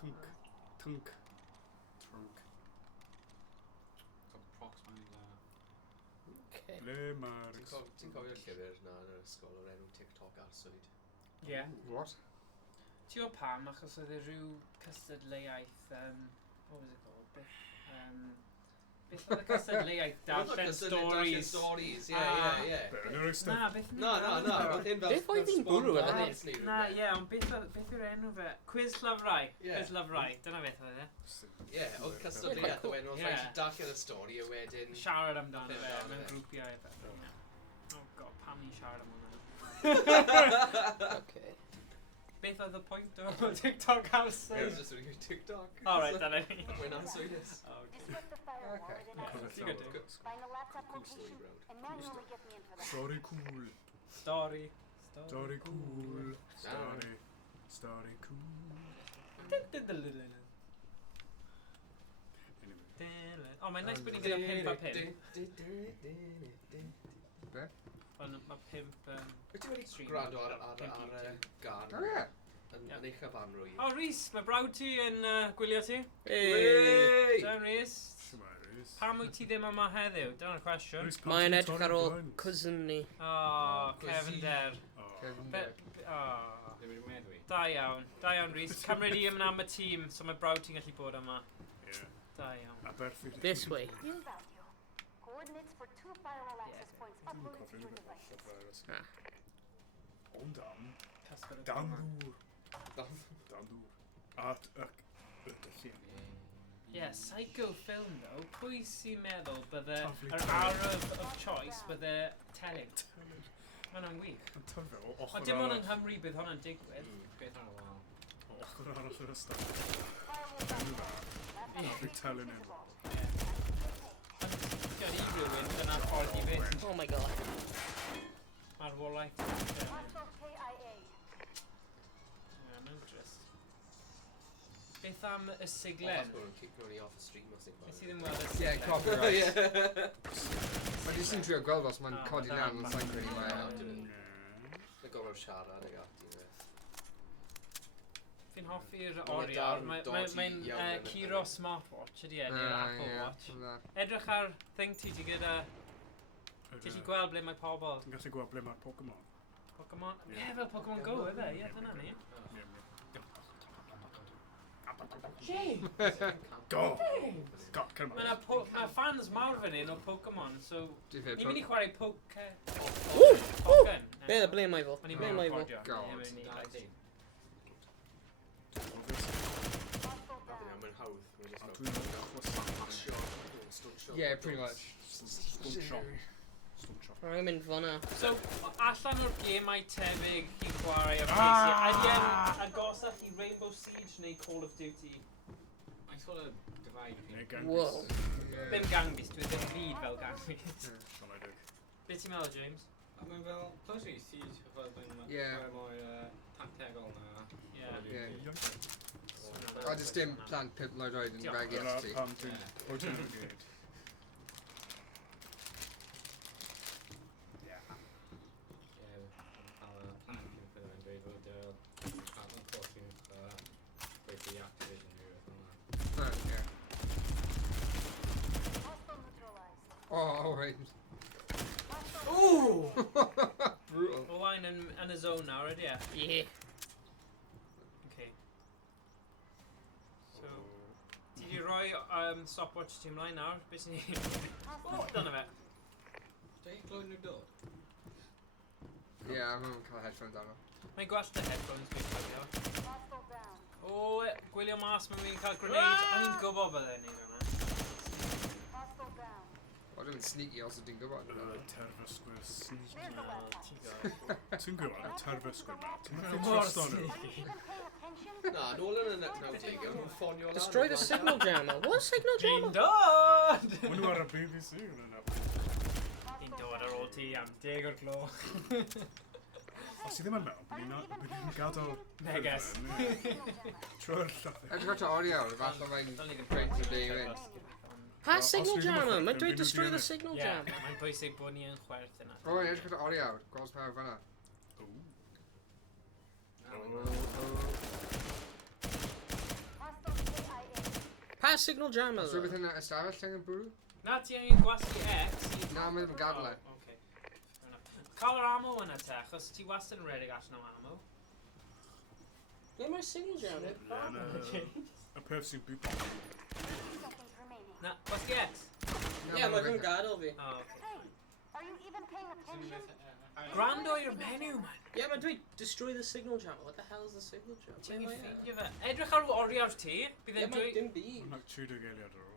Tunk. Tunk. Trunk. Got procs man there. Okay. Ble mae'r... Ti'n cofio'r llyfr na yn yr ysgol o'r enw TikTok arswyd? Ie. What? Ti o pam, achos oedd e rhyw cystadleuaeth, what was it called? Beth oedd y cystadleuaeth darllen stories? Stories, Ah. ie. Be'n yr oes Na, beth Na, oedd hyn fel... Beth oedd hi'n bwrw efo hyn? Na, ie, ond beth yw'r enw fe? Quiz Llyfrau. Ie. Quiz Llyfrau, dyna beth oedd e. Ie, oedd cystadleuaeth o enw, oedd Ie. rhaid i darllen y stori a wedyn... Siarad amdano Beth fe, amdano mewn fe. grwpiau a beth. Oh god, pam ni'n siarad amdano? Okay. Beth oedd y pwynt o TikTok house? It's just really TikTok. Alright, dyna ni. Mae'n answer this. Disrupt the firewall Okay. within hours. You could do. Find the laptop Cool story, location bro. and manually get me in for that. Story cool. Story. Story cool. Story. Story cool. Anyway. Oh, mae'n nice bod ni'n gyda pimp a pimp. Be? Ond mae pimp... Wyt ti wedi gwrando ar gan Oh, yeah. yn eich afanrwy? O, Rhys, mae brawd ti yn gwylio ti? Hey! Dyna Rhys. Shwmae, Rhys. Pam wyt ti ddim yma heddiw? Dyna'r cwestiwn. Rhys, pam Mae'n ti'n edrych torri'r ar ôl blinds? cousin ni. O, Kevin Der. Oh. Kevin Be- Beck. be- O, They were made we. da iawn Rhys. Cymryd i ymna am y tîm, so mae brawd ti'n gallu bod yma. Yeah. Da iawn. A berffi. This way. Inbound you. Coordinates for 2 firewall access points uploaded to your devices. Ond am. Casgar y Dan goma. ddŵr. Dan ddŵr. At y llun. Yeah, psycho film though. Pwy sy'n meddwl bydde Taflu yr telyn. araf of choice bydde telyn? Mae hwnna'n wych. Yn tyfio o ochr Ond dim ond arall. yng Nghymru bydd hwnna'n digwydd. Beth ar y wal. O ochr arall yr ystaf. Firewall down. A fi telyn yn. Gyda i rywun, dyna ffordd i fynd. Oh my god. Marwolaeth. Hostile KIA. Mae'n interest. Beth am y siglen? Os bod nhw'n cicio ni off y stream os ti'n Nes i ddim weld y Yeah, siglen. copyright. Mae'n jyst yn trio gweld os mae'n Ah, codi ma' lan dyna'n yn sa'n credu mae. Mae gorau siarad ag ati. Fi'n hoffi'r Ma' oriawr. darn Mae'n dodgy iawn yn y Ciro smartwatch ydi e, neu'r Apple Watch. Edrych ar thing ti gyda... Ti'n gallu gweld ble mae pobl. Ti'n gallu gweld ble mae'r Pokemon. Pokemon? Ie. Ie, fel Pokemon Go, efe? Ie, dyna ni. Go! Go, come Mae on. fans mawr fan hyn o Pokemon, so... Dwi'n fe Ni'n mynd i chwarae Poke... Woo! Pokken. Be, ble mae fo? O'n i'n Ble mynd mae i fo? recordio. God. Ie, mae'n Da neud. ti. Hostile down. Mae'n hawdd. Mae'n A just dwi'n fel pasio. Stwnsio. Yeah, pretty much. Stone shop. Stone shop. Rwy'n mynd fyna. So, allan o'r gemau tebyg chi'n chwarae ar PC, ydy e'n agosach i Rainbow Siege neu Call of Duty? I sort of divide Neu between... gang Whoa. Ddim gangbys, dwi ddim byd fel gangbys. Siomedig. Be ti'n meddwl, James? A mae'n fel, plus i siege, achos mae'n Yeah. mwy tactegol na. Ie. Yeah. A jyst dim plant pimp lloyd roed yn Diolch. regu Dyna ati. pam ti'n pwynt yn y gyd. Ie, cael plan cyn ffydd yn dweud fod cael yn fortune gweithio i Activision rhywbeth fel yna. Oh, yeah. Hostile neutralized. Oh, right. Ooh! Brutal. O wain yn y zone nawr, ydy e? Yeah. Okay. So, ti di roi stopwatch ti ymlaen nawr. Beth sy'n ni? O, dyna fe. Do you close your door? Yeah, I'm gonna cael headphones arno. Mae'n gwell dy headphones fi'n cofio. Hostile down. O, gwylio mas mae'n mynd cael grenade. O'n i'n gwybod byddai'n neud hwnna. Hostile down. O, dwi'n sneaky os ydyn gwybod. Terfysgwyr sneaky. There's the O, laptop. ti'n gwybod. Ti'n gwybod, terfysgwyr na. Ti'n meddwl Mor trust on nhw? sneaky. Even paying attention? Na, nôl yn y 90au, nhw'n ffonio lan. Destroy the signal jammer. What signal Dwi'n jammer? dod! Maen nhw ar y BBC yn yna. Dwi'n dod ar ôl ti am 10 o'r glo. Os i ddim yn meddwl, bod ni'n gadael... Neges. Trwy'r llafur. Edrych at o oriawr, falle mae'n break the day in. Ha, Os signal dwi ddim yn jammer. ffydd, Mae'n dweud dwi'n destroy the mynd i signal Ie, jammer. mae'n bwysig bod ni yn chwerth yna. O, edrych at o oriawr, gweld pawb fan'na. Hostile AIA. Pa signal jammer? Os rhywbeth yn ystafell lle yn bwrw? Na ti angen gwasgu X i... Na, mae'n ddim yn gadle. O, oce. Fair enough. Cael yr ammo yna te, achos ti wastad yn redig allan o ammo. Ble mae'r signal jammer? Y peth sy'n byd. 30 seconds remaining. Na, gwasgu X. Ie, mae fe'n gadael fi. O, oce. Hey, are you even paying attention? Gwrando i'r menu, man. Ie, mae'n dweud destroy the signal jammer. What the hell is the signal jammer? Ti'n Ble ei mae e? ffeindio fe. Edrych ar oriawr ti, bydd Ie, e'n mae dweud... dim byd. Mae'n 30 geiliad ar ôl.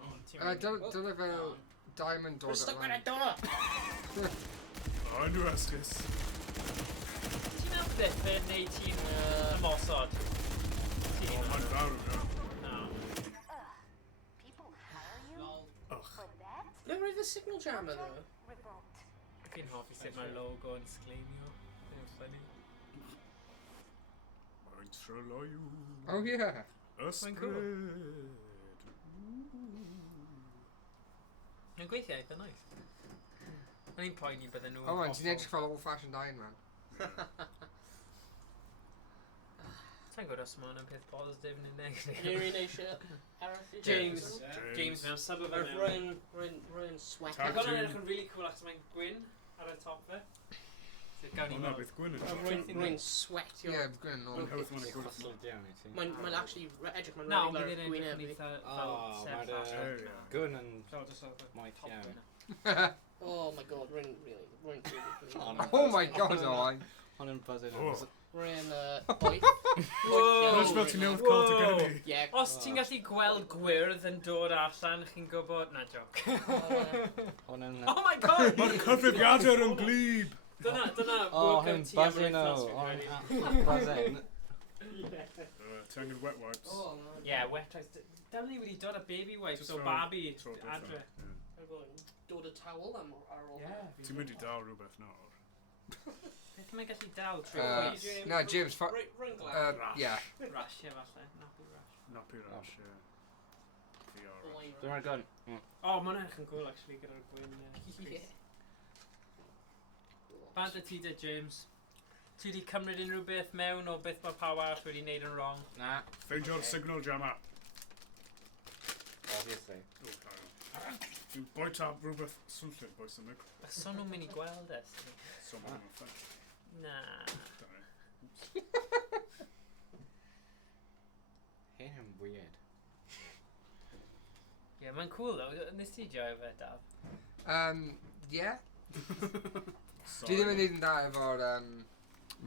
O, ti'n mynd. Dyna fel diamond We're dod stuck by ymlaen. the door. O, enw esgus. Ti'n mewn ddiffyn neu ti'n ymosod? O, mae'n fawr yna. No. People hire you Ugh. for that? Ble mae the signal jammer, though? Revoked. Fi'n hoffi sut mae'r logo yn sgleimio. Yn ffynnu. Mae'n trolo yw. Oh, yeah. Ysbryd. Mae'n gweithio eitha nice. O'n i'n poeni bydden nhw... O, man, ti'n edrych fel old-fashioned Iron Man. Ta'n gwybod os ma'n yn peth positif neu negatif. Rwy'n eisiau arall i James. James mewn sub o fe mewn. Rwy'n sweat. Tag Ac o'n team. edrych yn really cool achos mae'n gwyn ar y top fe. So gawn ni Hwna weld. beth gwyn yn. Rwy'n sweatio. Ie, bydd gwyn yn ôl. Mae'n hawdd mae'n gwyn. Hustle down, I think. Mae'n actually edrych mae'n Na, really ond bydd gwyn e'n efo. eitha fel Oh, Seb mae'r Flash. gun yn Fel just sort of Mike top iawn. yna. Oh my god, rwy'n really Oh my god, Owain. Ond yn buzzing. Oh. Rwy'n boeth. Nes fel ti'n newydd cael dy gynnu. Ie. Os ti'n gallu gweld gwyrdd yn dod allan, chi'n gwybod... Na, joc. Hwn yn... Oh my god! Mae'r cyfrifiadur yn glib. Dyna Oh, workout hyn ti am buzzing o. wythnos fi'n O'n credu. buzzing. Ti angen wet wipes. Oh, man. Ie, wet wipes. Dyma ni wedi dod â baby wipes Just o fel babi tro diwethaf. adre. Ie. Dod y tawel am ar ôl. Ti'n mynd i dal rhywbeth nawr. Beth mae'n gallu dal trwy Uh, James? Na, James, Rwy'n glad. yeah. Rasio falle, nappy rash. Nappy rash, ie. VR. Dwi'n rhaid gun. O, mae'n edrych yn cool actually gyda'r gwyn. Ie. Bant y ti de James. Ti wedi cymryd unrhyw beth mewn o beth mae pawb arall wedi wneud yn wrong? Na, Ffeindio'r signal jammer. obviously. Dwi'n boita rhywbeth swnllid, boes yn mig. Son nhw'n mynd i gweld es. So mae'n ffein. Na. Hyn yn weird. Ie, mae'n cool though. Nes ti joio fe, Daf? Yeah. Dwi ddim yn neud yn da efo'r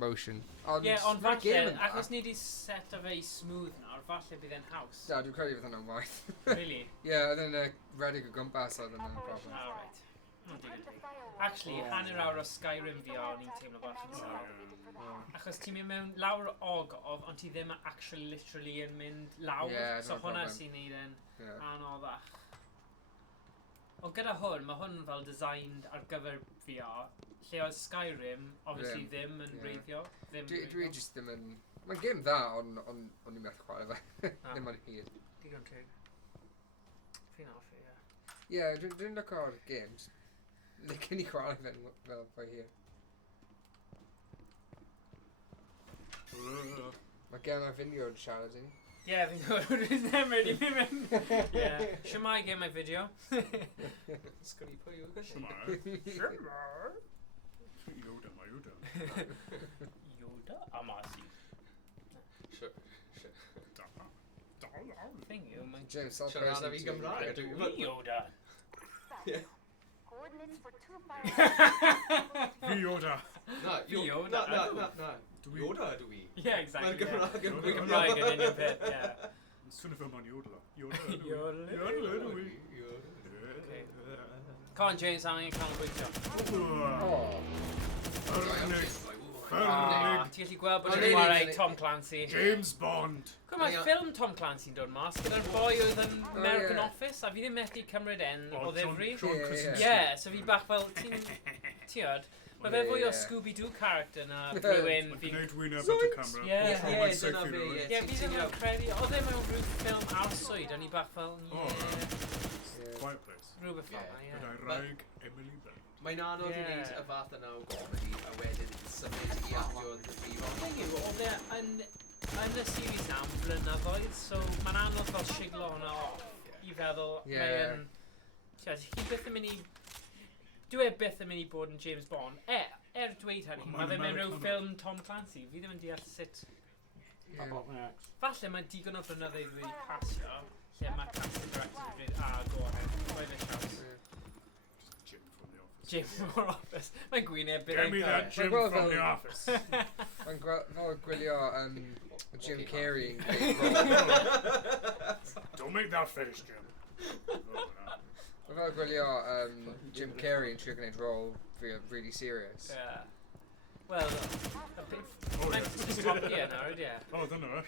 motion. Ond Ie, ond ma'r game falle, yn dda. achos ni wedi set o fe i smooth nawr, falle bydd e'n haws. Da, dwi'n credu fydd hwnna'n waith. Really? Ie, oedd yn redig o gwmpas oedd yna'n problem. Alright. Mae'n Break digon the teg. firewall. Actually, hanner awr o Skyrim VR ni'n teimlo bach yn sal. Achos ti'n mynd mewn lawr o ogof, ond ti ddim actually literally yn mynd lawr. Ie, So no hwnna problem. sy'n neud e'n Ie. anoddach. Ond gyda hwn, mae hwn fel designed ar gyfer VR, lle oedd Skyrim, obviously ddim yn Ie. reiddiol. Ddim yn Dwi reiddiol. just ddim yn... Mae'n game dda, ond o'n i'n methu chwarae fe. Ah. Ddim yn hyd. Digon teg. Fi'n hoffi, ie. Ie, dwi'n look o'r games. Cyn i chwarae fe fel fe hir. Mae gen i fideo yn siarad i ni. Ie, fi'n gwybod, rwy'n ddim wedi mynd. Ie. Siwmai gen my fideo. Sgwni pwy yw. Siwmai. Siwmai. Yoda, mae Yoda. Yoda? Amasi. Dala. Dala. Thing yw, mae'n... James, stop Siarad posting fi to Gymraeg. YouTube. Fi Yoda. Yeah. Coordinates for 2 Firewall. Fi Yoda. Na, Fi Yoda. Na. Dwi- Yoda ydw i. Yeah, exactly. Mae'r Gymraeg ynWy Gymraeg yn union peth, yeah. Swn i'n ma'n Yoda. Yoda. Yoda. Yoda ydw i. Okay. Come on, James, I'm going to canolbwyntio. Oh. Ffyrnig. Ah, Ffyrnig. ti'n gallu gweld bod Oh, yn really? chwarae Tom Clancy. James Bond. Gwyd mae ffilm Tom Clancy'n dod mas gyda'r boi oedd yn American yeah. Office, a fi ddim methu cymryd o John ddifri. Krasinski. Yeah, so fi bach fel, ti'n... Mae fe fwy o Scooby-Doo character na rhywun Mae'n fi... gwneud wyneb at y camera. Yeah, Ie, Mae'n dyna seithi fi, rhywun. ie. Ie, fi ddim yn credu... Oedd e mewn rhyw ffilm arswyd, o'n i bach fel... Quiet Place. Rhywbeth fel Ie. yna, Gyda'i raig Emily Blunt. Mae'n anodd i wneud y fath yna o gomedi a wedyn symud i actio'n ddifrifol. Thing yw, oedd e yn y series na am blynyddoedd, so mae'n anodd fel siglo hwnna off i feddwl mae'n... Hi byth yn mynd i... Dwi e byth yn mynd i bod yn James Bond. Dweud hynny, mae fe mewn rhyw ffilm Tom Clancy, fi ddim yn deall sut... Falle mae digon o blynyddoedd wedi pasio, lle mae casting director yn dweud, go ahead, roedd y siawns. Jim from the office. Jim from Office. Mae'n gwyneb bydd Get me that Jim Well, from the well. office. Mae'n fel gwylio Jim Carrey yn Don't make that face, Jim. Oh, no. Mae'n fel gwylio Jim Carrey yn trio gwneud rôl really serious. Yeah. Well, a bit... Oh, Mae'n yeah. Top Gear nawr, ie. Oh, dyna.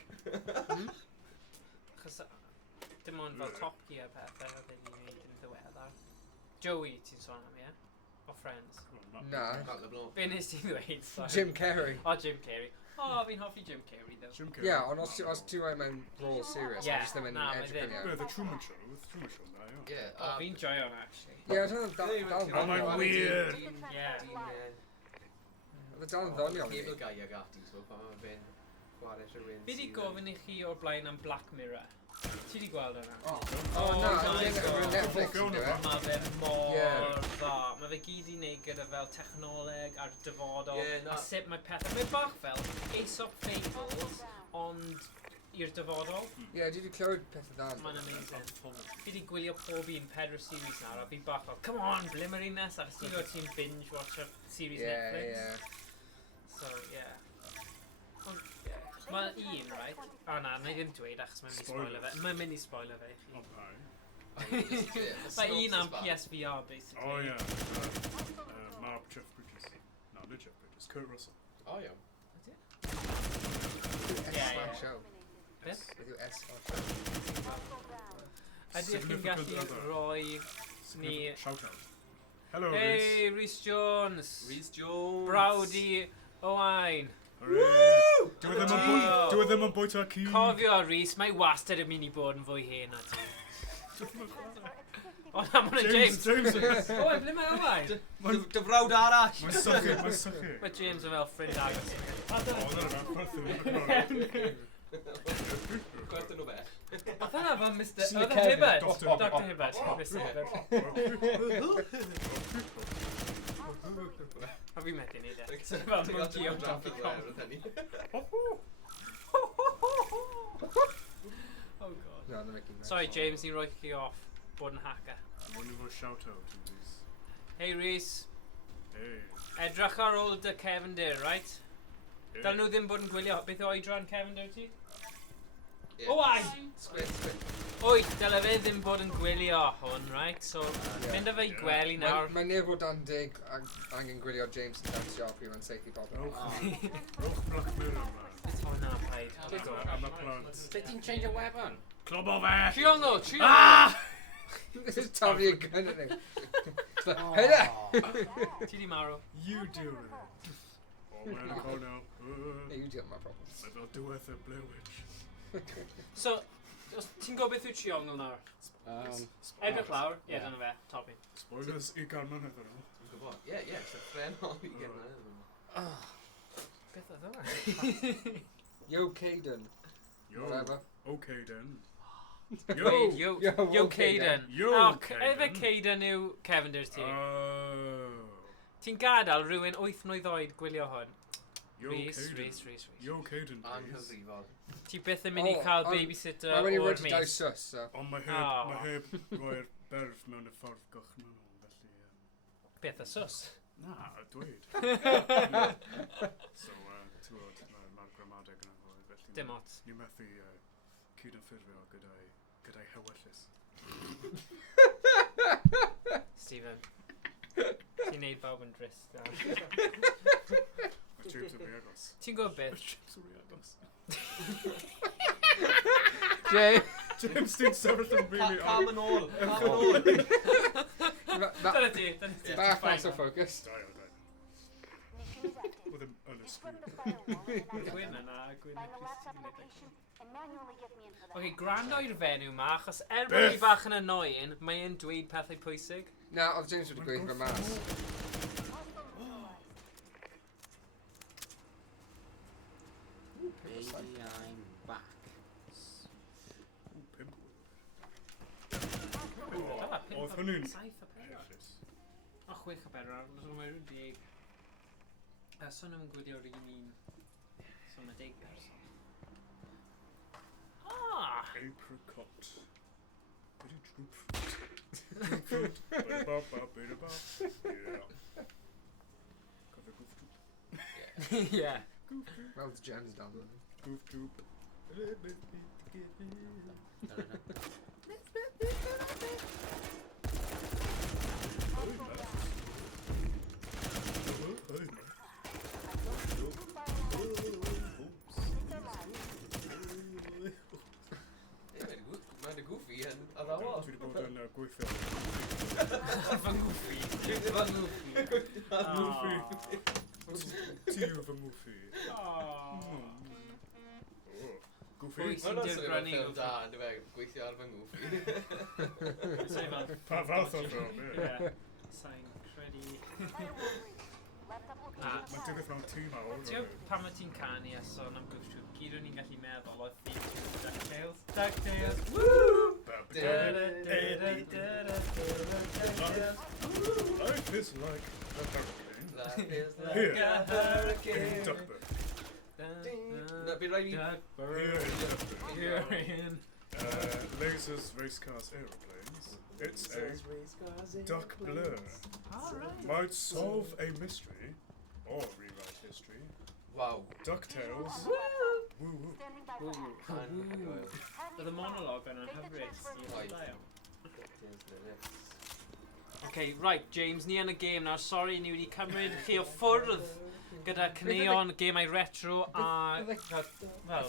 Chos dim ond fel Top Gear pethau oedd wedi wneud yn ddiweddar. Joey, ti'n sôn am, ie? O Friends. Na. Be nes ti'n dweud? Sorry. Jim Carrey. O, Jim Carrey. O, fi'n hoffi Jim Carrey, ddo. Jim Carrey. Yeah, ond os ti'n rhoi mewn rôl serious, Yeah, just ddim yn na, mae edrych ddim. yn Yeah, iawn. the Truman Show. The Truman Show, da, yeah. Yeah, O, fi'n joio hwnna, actually. Yeah, dwi'n dal Oh, mae'n ddoniol. weird. Yeah. Oedd dal yn ddoniol ni. Cable guy ag ati, so pan mae'n fe'n chwarae rhywun... Fi di gofyn i chi o'r blaen am Black Mirror. Ti di gweld hwnna? Oh, na, my dwi'n God. Netflix yn dweud. Mae fe mor Yeah. dda. Mae fe gyd i wneud gyda fel technoleg a'r dyfodol. Yeah, na. A sut mae pethau. Mae bach fel Aesop Fables, ond i'r dyfodol. Yeah, dwi wedi clywed pethau da. Mae'n amazing. Fi di gwylio pob un 4 series nawr, a fi bach fel, come on, blimer un nes, a ti'n gwybod ti'n binge watch a series Yeah, Netflix. yeah. So, yeah. Ond, yeah. Mae un, right? O na, na i ddim dweud achos mae'n mynd i spoiler fe. Mae'n mynd i spoiler fe i chi. Oh, hi. Mae un am PSVR, basically. Oh, yeah. Mark Jeff Bridges. No, not Jeff Bridges. Kurt Russell. O, iawn. S-Smash show. Beth? Ydyw S-Smash show. Ydych chi'n gallu Significant other. rhoi ni... Shout out. Hello, Hey, Rhys Jones! Rhys Jones. Brawdy Owain! Hooray! Dwi ddim yn bwyta ci. Cofio, Rhys, mae wastad yn mynd i bod yn fwy hen na ti. O, na, mae'n James! James. O, ble mae Owain? Dy frawd arall. Mae'n sychu, mae'n sychu. Mae James yn fel ffrind agos. O, dyna fe, chwerthin. Gwerthyn nhw be. Oedd hynna fel Mr... Sy'n Oedd y y cefn, Hibbert. Doctor. Dr Hibbert. Mr Hibbert. A fi methu neud e. So fel monkey on Donkey Kong. Oh god. No, they're making that. Sorry James, ni'n rhoi chi off bod yn hacker. Wonderful shout out to these. Hey Rhys, Hey. edrych ar ôl dy Cefndir, right? Hey. Dal nhw ddim bod yn gwylio. Beth o oedran Cefndir ti? Yeah. Owain! Squid. Wyt, dyle fe ddim bod yn gwylio hwn, right? So, mynd â fe i gwely nawr. Mae'n neb o dan dig angen gwylio James yn dansio pryd mae'n seithi bobl. Rwch Black Mirror, man. O na, paid. I'm a plant. Did you change your weapon? Club of air. Triongl, triongl! Ah! This is Tommy and gun at him. Hey there! Ti di marw. You do it. Oh, man, oh no. Hey, you deal with my problems. I don't do it, the Blair Witch. So, os ti'n gwybod beth yw triongl nawr? Edrych lawr, ie, dyna fe, topi. Spoilers i Garman iddyn nhw. Dwi'n gwybod. Ie, so ffren o fi gen Beth oedd hwnna? Yo, Caden. Yo. Whatever. Okay, then. Wait, Yo. Yo Caden. Yo, Efe Caden. Caden yw Cefndir ti. Oh. Ti'n gadael rhywun 8 mlwydd oed gwylio hwn? Yo, Race. Yo, Caden, I'm please. cyfrifol. Ti byth yn mynd i Oh, cael on- babysitter Mae'n mynd i o'r roed i dau mis. sus, so. Ond mae Oh. heb roi'r berf mewn y ffordd gochnol, felly... Beth y sus? Na, dweud. So, tywod, mae'r gramadeg yna fwy, felly... Dim ots. Ni methu cyd-yn-ffurfio gyda'i hewyllus. Stephen. Ti'n neud bawb yn drist. Mae chips yn rhy agos. Ti'n gwybod beth? Mae chips yn rhy agos. Jay. James, ti'n sefyll yn really Calm yn ôl. Dyna ti. Bach mas o focus. Da. Machine is active. With an Discredit unscrewed. the firewall and Gwyn access. yna, gwyn Find the laptop yna. location and manually get me into the Ok, house. gwrando i'r fenyw ma, achos er bod ni bach yn annoying, mae e'n dweud pethau pwysig. Na, oedd James wedi gweithio fe mas. Baby, I'm back. Dyna, Oedd hynny'n... saith o pedwar. Hewyllus. O, 6 o pedwar, so mae rhywun 10. So nhw'n gwydio'r un un. So mae 10 person. Ah! Apricot. Bit of droop fruit. Droop fruit. Bida-bop-bop, bida-bop. Yeah. Got the goof droop. Yeah. Wel, the gems down there. Goof droop. Mae'n y goofy yn addawol. Dwi wedi bod yn gweithio. Fy ngwffi. Fy ngwffi. Goofy. Ti yw fy ngwffi. Goofy. Pwy sy'n difrannu ffilm goofy? da, ynddo fe, gweithio ar fy ngwffi. Sef fel... Pa fath o ffilm, ie. Ie. Sa'n credu... Mae'n digwydd mewn tîm awr. Ti'n pan mae ti'n canu a sôn am Goof Troop, gyd o'n i'n gallu meddwl oedd theme to DuckTales. DuckTales! Woo! Life is like a hurricane. That is Here. like a hurricane. In Duckburg. Na, bydd rhaid i... Here in Duckburg. Here in... Lasers, race cars, aeroplanes. It's a duck blur. Alright. Might solve a mystery or rewrite history. Wow. DuckTales. Woo! Woo woo. Oedd y monolog yna'n hyfryd. Okay, right, James, ni yn y game nawr. Sorry, ni wedi cymryd chi o ffwrdd gyda caneuon gemau retro a... I Wel,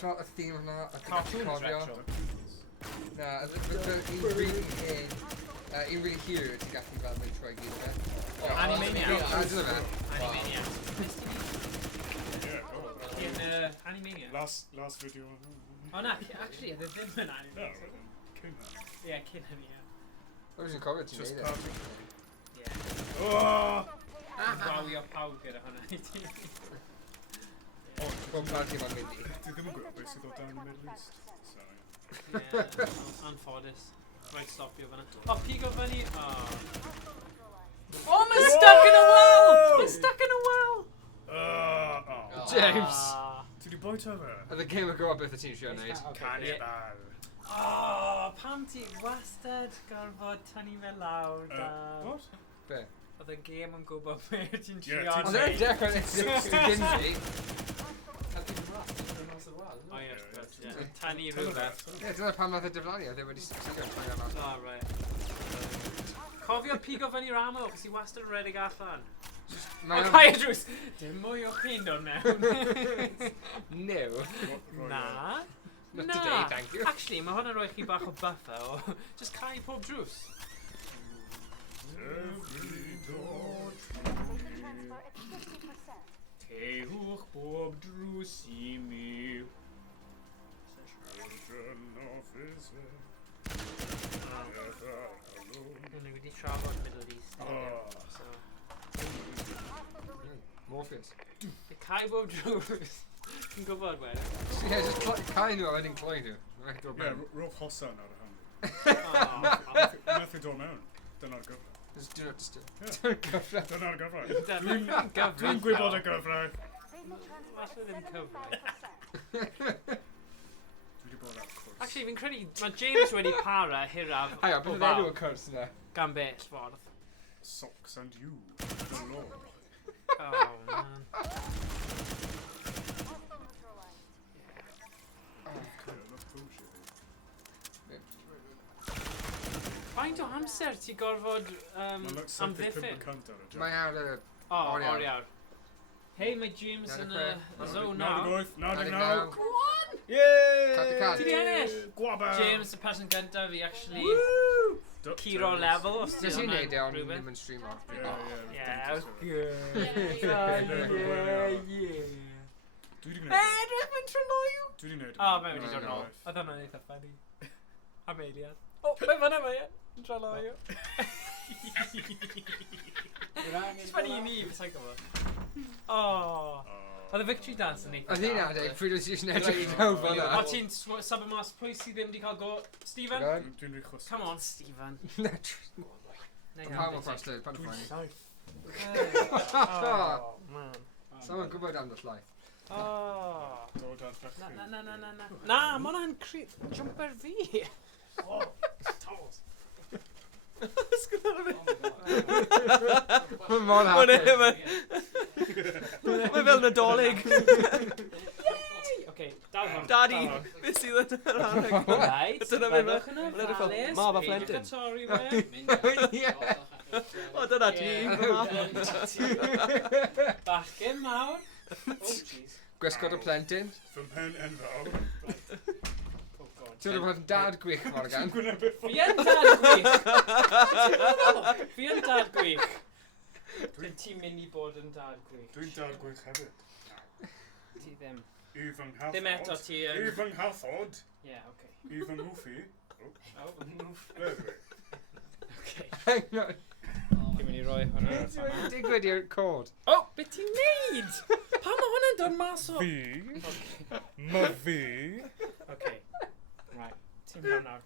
felt a theme hwnna. cartoons retro. Na, un really hyn. Un really hir ti'n gallu fel mynd trwy gyd fe. Animaniacs. A dyna fe. Animaniacs. Yeah, go on. In Animaniacs. Last video. Oh, na, actually, oedd e ddim yn No, Animaniacs. cyn hynny. Ie, cyn hynny, ie. I wasn't covered to Just me cartoon. Ie. Oh! Wawio pawb gyda hwnna i ti. Bob party yma'n mynd i. Dwi ddim yn gwybod beth sydd o dan y Middle East. So, Ie, anffodus. Rhaid stopio fyna. O, pigo fyny. Oh, mae'n stuck in a well! Mae'n stuck in a well! James! Ti wedi bwyta fe? Oedd y game yn gwybod beth y ti'n siarad wneud. Cannibal. Oh, pam ti wastad gorfod tynnu fe lawr da. What? Be? Oedd y game yn gwybod beth ti'n Ie, trio ti'n- Oedd e'n dechrau neud 60 Ginji. O ie, wrth gwrs, ie. Tynnu rhywbeth. Ie, dyna pam nath y diflannu, oedd e wedi succeedio yn trwy'n yma. Oh, right. Cofio pigo fyny'r aml, chos i wastad yn redig allan. O, Cai drws! Dim mwy o chi'n dod mewn. No. Na. Not today, thank you. Actually, mae hwnna'n rhoi chi bach o buffer o just cau pob drws. Every door Transfer at 50%. Tewch bob drws i mi. children of Israel. Ni wedi trafod Middle East. So, Morpheus. cau bob drws. Ti'n gwybod wedyn? Ie, just cael nhw a wedyn cloi nhw. Right, go Yeah, back. roedd hosan ar y hand. Oh, Methu dod mewn. Dyna'r gyfrau. Just do not disturb. Dyna'r gyfrau. Dyna'r Dwi'n gwybod y gyfrau. Signal transfer That's at within cover. 75%. Dwi 'di bod ar cwrs. Actually, fi'n credu, mae James wedi para hiraf Hang on, beth ydw i'n cwrs yna? gan beth ffordd. Socks and you. The law. Oh, man. Hostile neutralized. Cool, that's bullshit. Faint o amser ti gorfod Mae'n like something amddiffyn? pump y cant ar y job. Mae ar y... O, Oriawr. oriawr. Hei, mae James yn y zone nawr. 99. Yay! Cut the cut. Ti di ennill? Gwabel. James, y person gyntaf i actually Duck curo toes. level os ti Nes i'n hwnna, neud e ond Ruben. ddim yn streamo. Yeah. Dwi 'di gwneud e. Edrych yn trenoio! Dwi 'di gwneud e. O, mae wedi dod nôl. Oedd hwnna'n eitha funny. Am eiliad. O, mae fan'na mae e. Yn trenoio. It's funny i ni, fysa'n gwybod. O. Oedd y victory dance yn eitha. Oedd hi'n adeg, pryd oes i'n edrych i mewn fel O, yna. ti'n safio mas pwy sydd ddim wedi cael go... Stephen? Dwi'n rhi chwrs. Come on, Stephen. Neu Pam o am frosted, pan Dwi'n ffyn. saith. Oh, man. Sa'n gwybod am dy llaeth. Oh. Dod ar bechgyn. Na. Na, mae hwnna'n jumper fi. O, Thomas. Sgwyddo'n fi. Mae'n mor hapus. Mae fel Nadolig. Okay, dal hwn. Daddy, dal hwn. beth sydd yn rhan? Right, Dyna fe byddwch yn Mae'n edrych fel ofalus, Mab a peidiwch Plentyn. â torri fe. O, dyna ti. Bachgen mawr. Oh, jeez. Gwisgod y plentyn. Fy mhen enfawr. Oh, God. Ti'n rhywbeth dad gwych, Morgan. Dwi'n gwneud beth Fi yn dad gwych. Fi yn dad gwych. Ti'n mynd i bod yn dad gwych. Dwi'n dad gwych hefyd. Ti ddim. I fy nghathod. Dim eto ti yn... I fy nghathod. Ie, oce. I fy ngwffi. O, mwff. There we. Oce. Hang on. Ti'n mynd i roi hwnna. Beth yw'n digwydd i'r cod? O, beth ti'n neud? Pam mae hwnna'n dod mas o... Fi. Ma fi. Oce. Right. Ti'n mewn nawr.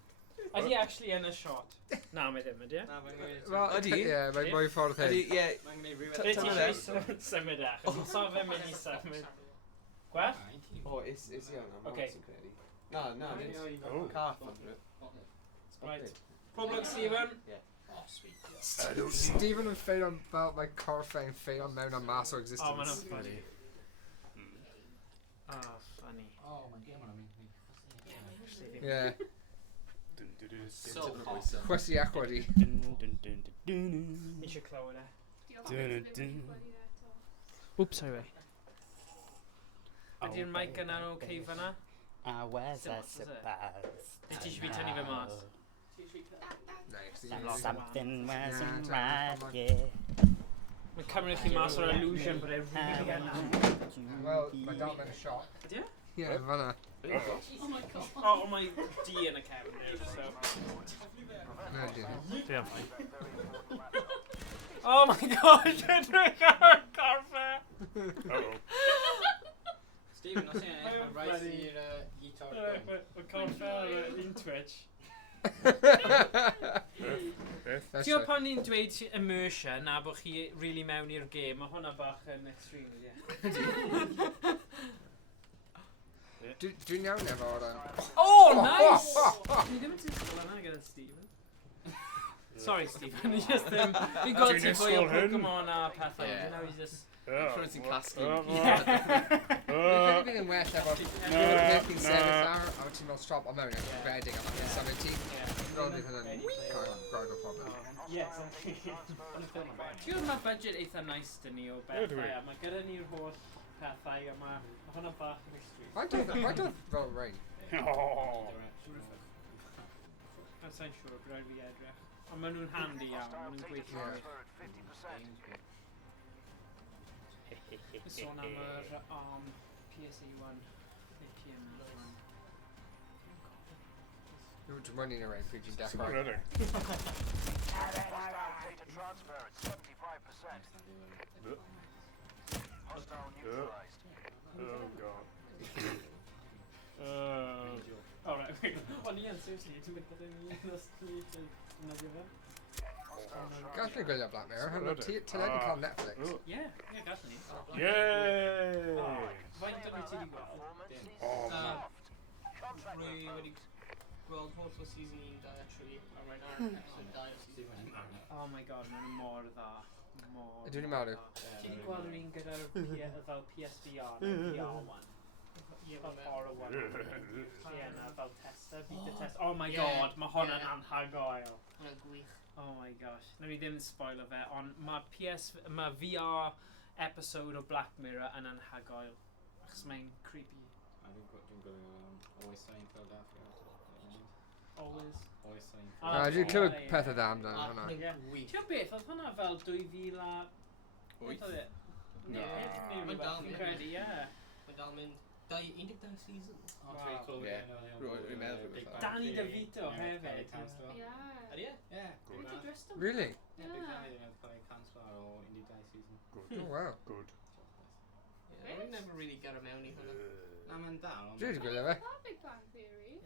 Ydi actually yn y shot? Na, mae ddim, ydi e? Na, mae'n gwneud... Wel, Ydi? Ie, mae'n mwy ffordd hyn. Ie, Mae'n gwneud Be rhywbeth... ti Tynnu eisiau symud e? Achos so fe mynd i symud. Gwell? O, is iawn am Ocê. sy'n credu. Na, nid. Oh. Cath ond. Right. Poblog Stephen. Stephen yn ffein o'n fel mae corffein ffein o'n mewn a mas o Oh, ma'n existence. funny. Oh, funny. Ie. So hot. Chwysi achwadi. Eisiau clywed e. Oops, sorry. Ydy'r mic yna'n oce fan'na? where's Dim I ots, is it? suppose? Neu ti eisiau fi tynnu fe mas? Nice. Something Yeah, wasn't tell me, right, come on. yeah. Mae'n cymryd chi mas o'r illusion bod e really yna. Wel, mae dal mewn y shop. Ydy e? Ie, fan'na. O, mae D yn y cefn nawr, so... Na, dim. Dwi am ffain. Oh my gosh, edrych ar corffe! Stephen, os yw'n mae'n rhaid i'r guitar gun. Mae corffe ar un Twitch. That's Ti'n it. pan ni'n dweud immersion a bod chi really mewn i'r game, mae hwnna bach yn extreme, ie. Dwi'n iawn efo'r... Oh, nice! Ni ddim yn disgwyl yna gyda Stephen. Sorry, Stephen, ni just ddim... Fi'n gweld Dwi'n ti fwy o disgwyl hyn. Pokemon a pethau, Ie. you know, he's just... Rwy'n sy'n casglu. Dwi'n fydd yn well efo'r... Na, Dwi'n chi'n na. sefyll ar, a wyt ti'n fel strop o mewn, a bedding am yn 17. Roedd fydd hynny'n gwrdd o problem. Yes, Ti'n gwybod mae budget eitha nice dyn ni o bethau, a mae gyda ni'r holl pethau, a mae hwnna bach yn extreme. Faint oedd fel rain? Oh. Yn sa'n siŵr, bydd rhaid fi edrych. Ond maen nhw'n handi iawn, maen nhw'n gweithio. Dwi'n sôn am yr PSA1, neu PM1. Dwi'n mwyn i'n rain, pryd ti'n dechrau. Ready. Oh god. Alright, wait. Ond Ian, seriously, ti'n mynd gyda ni yn ysgrif yn nofio fe? Gall ni gwylio Black Mirror, hynny ti'n cael Netflix. Ie, gallwn ni. Yay! Rwy wedi gweld holl o season 1 da, actually. A mae'n episode 2 o season 1. Oh my god, mae'n mor dda. Mor Ydw i'n marw? dda. Ti wedi gweld rhywun gyda'r fel PSVR neu VR one? Fel horror one. Ie, na, fel tester, beta test. Oh my god, mae hwnna'n anhygoel. Hwnna'n gwych. Oh my gosh. Nawn ni ddim spoiler fe, ond mae VR episode o Black Mirror yn anhygoel. Achos mae'n creepy. Dwi'n gwybod Always Seinfeld after. Always. Always Seinfeld. Dwi'n clywed pethau dda amdano hwnna. Gwych. Ti'n beth, oedd hwnna fel 2000 a... Wyth? Beth oedd e? Na. Mae'n dal Fi'n mynd. credu, ie. Mae'n dal mynd 12 seasons. Rwy'n meddwl rhywbeth fel. Danny DeVito hefyd. Ydy e? Yeah. Really? Yeah, big fan of him playing Cancel or Indie Die season. Good. Oh, wow. Good. Yeah, we never really got him out i hwnna. Na, mae'n dal. Dwi'n gwylio fe. Big Bang Theory.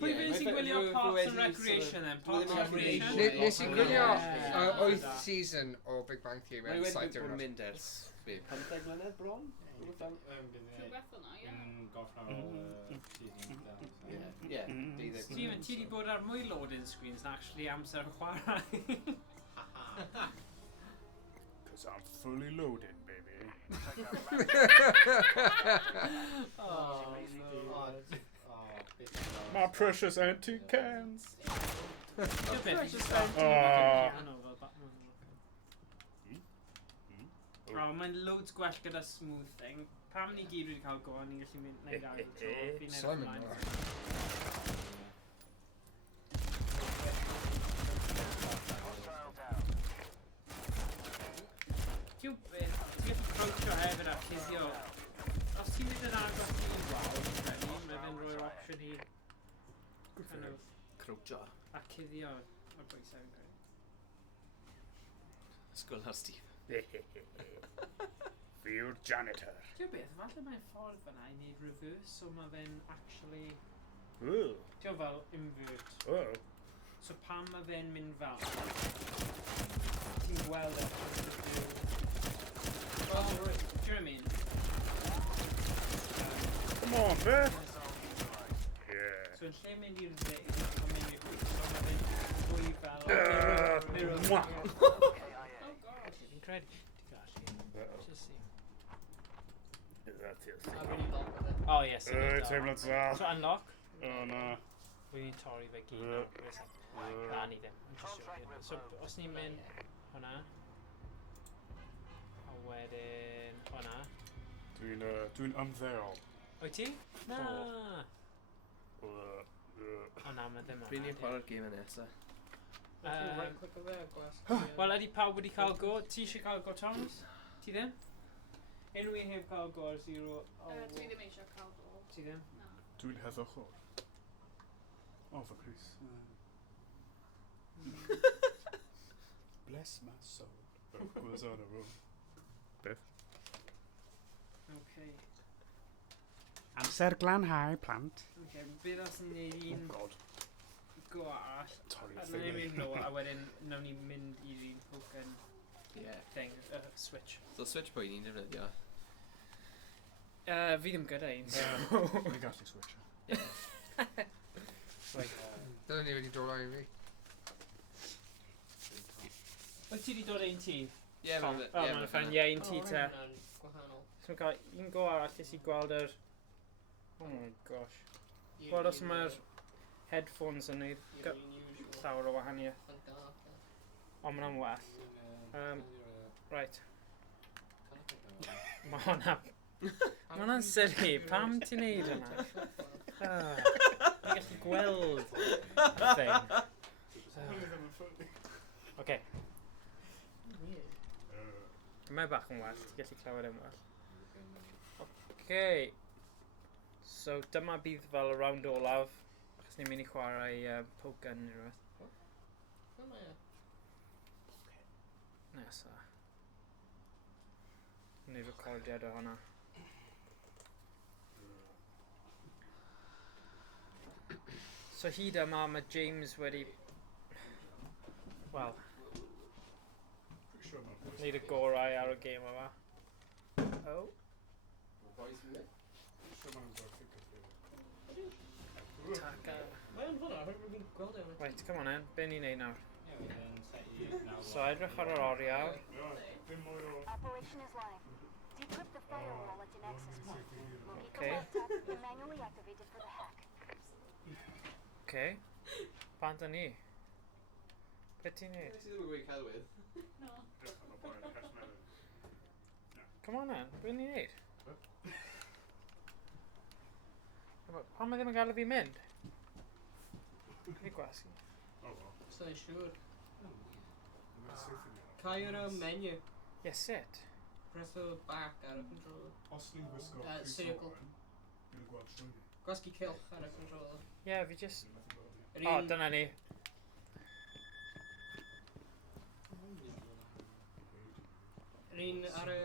Pwy fydd sy'n gwylio Parks and Recreation then? Parks and Recreation? Nes i gwylio 8th season o Big Bang Theory mewn Mae 7 wedi bod yn diwrnod. mynd ers 15 mlynedd bron? Rhywbeth o'na, ie. Yn goffro ar ôl season 1. Ie, deuddeg. Ti wedi bod ar mwy loading screens na actually amser chwarae. Because I'm fully loaded, baby. My precious antique cans. Oh, mae'n loads gwell gyda smoothing. Pam ni gyd wedi cael go, ni'n gallu mynd neud ar y tro. Fi'n edrych Simon, ymlaen. Ti'n beth, ti'n gallu crouchio hefyd a cuddio. Os ti'n mynd yn agos i wal, mae fe'n rhoi'r opsiwn i kind of Crwtio. a cuddio o'r bwysau yn credu. Sgwyl ar Steve. Field janitor. Ti'n beth, falle mae'n ffordd fyna i wneud reverse, so mae fe'n actually... Ooh. Ti'n fel invert. Oh. So pam mae fe'n mynd fel? Ti'n gweld e? Well, do you know what I mean? Come on, Beth. Yeah. So yn lle mynd i'r dde, mae'n mynd i'r wyth, so mae fe'n fwy fel... mirror. Mwah. Oh gosh, fi'n credu. Ti'n gallu. Just see. That's it. A really dal with it. Oh yes. Teimlad So sal. unlock. Oh, no. Wy'n ni'n torri fe gyd nawr. Na, ni ddim. I'm just joking. So os ni'n mynd hwnna. A wedyn hwnna. Dwi'n ymddeol. Wyt ti? Na. O na, mae ddim Dwi'n hwnna. i'n chwarae'r game yn nesa. Right click o fe, gwas. Wel, ydy pawb wedi cael go? Ti eisiau cael go, Thomas? Ti ddim? Unrhyw un heb cael go ar 0. Dwi ddim eisiau cael go. Ti ddim? Na. Dwi'n heddychol. Oh, for Chris. Bless my soul. It was on a roll. Beth? Okay. Amser glanhau, plant. Okay, bydd os ni'n neud un God. go arall. Torri'r A thing. nawn ni mynd nôl, a wedyn nawn ni mynd i'r un token Ie. thing, switch. So switch pwy ni'n defnyddio? Fi ddim gyda un, so... Dwi'n gallu switcho. Dyna ni wedi dod o'i fi. Wyt ti wedi dod ein ti? Ie, Mae'n ffain, ie, un ti te. Gwahanol. So mae'n cael un go arall lle sy'n gweld yr... Oh my gosh. Wel, os mae'r headphones yn neud llawer o wahaniaeth. Ond mae'n well. Right. Mae hwnna... Mae hwnna'n silly. Pam ti'n neud hwnna? Ni'n gallu gweld y thing. Oce. Mae bach yn well. Ti'n gallu clywed yn well. Oce. So dyma bydd fel y round olaf. Achos ni'n mynd i chwarae poker neu rhywbeth. Nesa. Neu recordiad o hwnna. So hyd yma mae James wedi... Wel, neud y gorau ar y gêm yma. Oh. Attack. Mae o'n fan'na, rwy'n mynd gweld e. Right, come on then. Be ni'n neud nawr? Ie, wedyn set i nawr. So edrych ar yr oriawr. Operation is live. Decrypt the firewall at an access point. Locate Okay. the laptop and manually activate it for the hack. Okay. Pan da ni? Be ti'n neud? Nes i ddim yn gweud celwydd. No. Come on then. Be ni'n neud? Pan mae ddim yn gael fi mynd? Fi gwasgu. So i siŵr. Cael o'r menu. Yes, it. Press o back ar y controller. Os ni'n gwisgo Circle. Dwi'n gweld trwy ni. Gwasgu cylch ar y controller. Yeah, fi just... Yr O, un- dyna ni. Yr un ar y...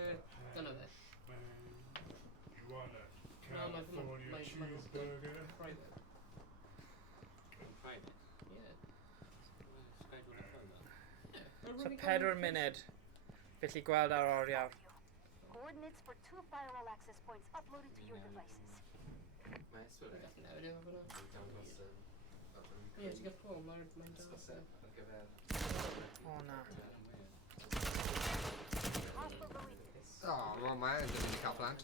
Dyna fe. You want a No, California my- cheeseburger? Private. Private. Yeah. Schedule yn ffilm. So 4 munud. Felly gweld ar oriawr. Coordinates for 2 firewall access points uploaded to your devices. Mae eswyr e. Gallwn newid efo fyna. Dwi'n dangos Ie, ti'n gael ffôn, mae'n ysgosau dangos. ar gyfer... O na. Hostile deleted. Oh, well, man, didn't you cael plant?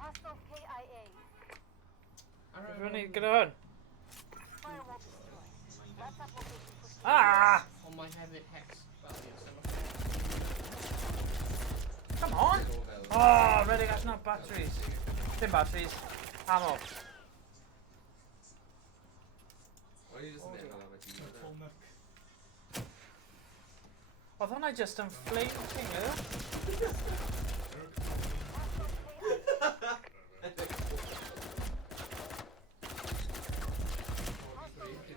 Hostile KIA. Rwy'n neud gyda hwn? Firewall destroyed. Laptop location pushed. Ah! Ond mae hefyd hex values. Come on! Oh, redeg allan o'r batteries. Dim batteries. Ammo. O'n i jyst yn meddwl am y tîm yna. Full neck. Oedd hwnna just yn flame thing, yw?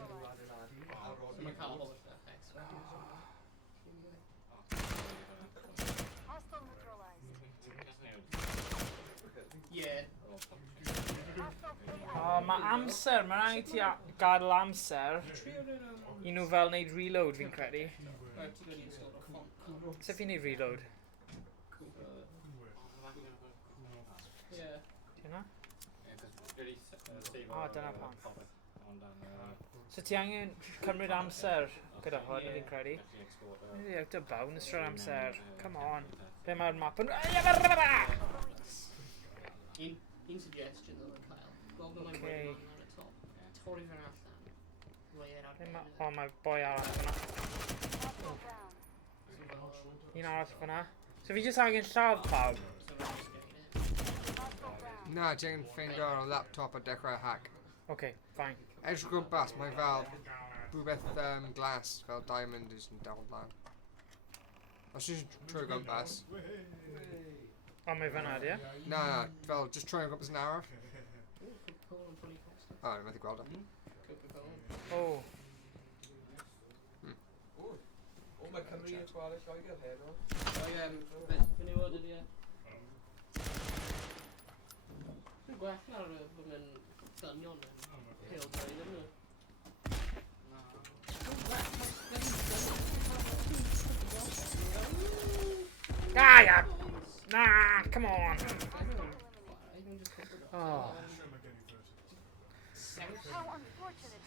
So mae'n cael holl hex values. Hostile neutralized. Yeah. Hostile KIA. O, mae amser. Mae'n rhaid ti gadael amser i nhw fel wneud reload fi'n credu. Right, ti'n gwneud sort of font. Sef fi'n neud reload? Yeah. Ti hwnna? O, dyna pam. So ti angen cymryd amser gyda hwn, fi'n credu. Ie, out of bounds trwy'r amser. Come on. Ble mae'r map yn... Un suggestion though, Kyle. Gweld nhw'n Okay. okay. Ar y top. Torri fe'n allan. Roi ar Ble ma- O, mae boi arall fyna. Hostile down. Un arall fyna. So fi jyst angen lladd pawb. Hostile down. Na, ti'n ffeindio ar y laptop a dechrau hack. Okay, fine. Edrych o gwmpas, mae fel rhywbeth glas, fel diamond is yn dal lan. Os ti'n trwy gwmpas, O, mae fyna, di e? na, fel just trwy gwmpas yn araf. Coca-Cola yn prynu costa. O, ni'n methu gweld e. Coca-Cola. O, O, mae Cymru yn chwarae Lloegr heno. O ie, fyny fod ydi e. Dwi'n gwell na'r fod yn dynion yn pale dweud yn nhw. Ah, yeah. Nah, come on. Oh. How unfortunate.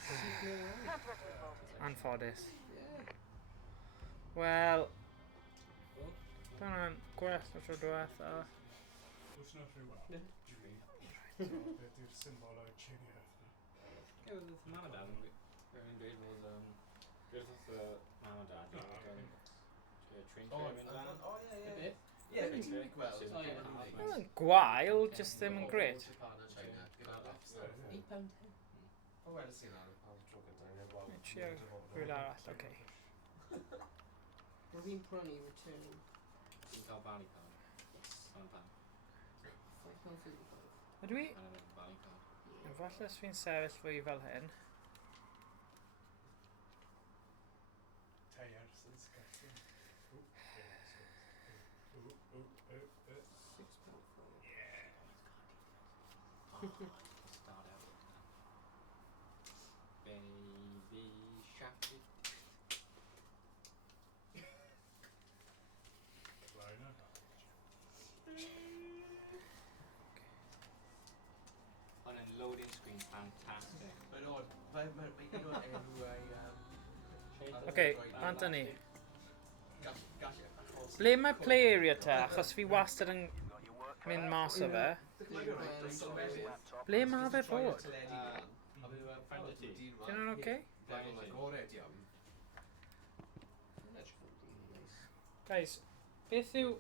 Contract revoked. Anffodus. Wel... Dyna'n gwell o tro diwetha. Wrth na rhyw Ie. beth yw'r symbol o'r chiniaeth? Ie, wrth mam a dad yn dweud bod... Gwrs wrth mam a dad yn train fair yn fan. O, ie, Y ie. beth? Ie, fi'n ti'n mynd gweld. O, ie. Yn gwael, just ddim yn gret. Japan a China, gyda lobster. £8.10. O, wel, sy'n ar y tro gyda, neu wel. Trio rhywle arall, oce. Mae fi'n prynu returning Ti'n cael bani pan. Fan pan. £5.55. Ydw i? Fan yn bani pan. Falle os fi'n sefyll fwy fel hyn. Teiar sy'n sgaffi. Start out. Baby shark. Blaen ar. loading screen's fantastic. I know, but Okay, Anthony. Gotcha. Ble mae play area te, achos fi wastad yn mynd mas o fe. Ble mae fe fod? Ydy hwnna'n oce? Guys, beth yw...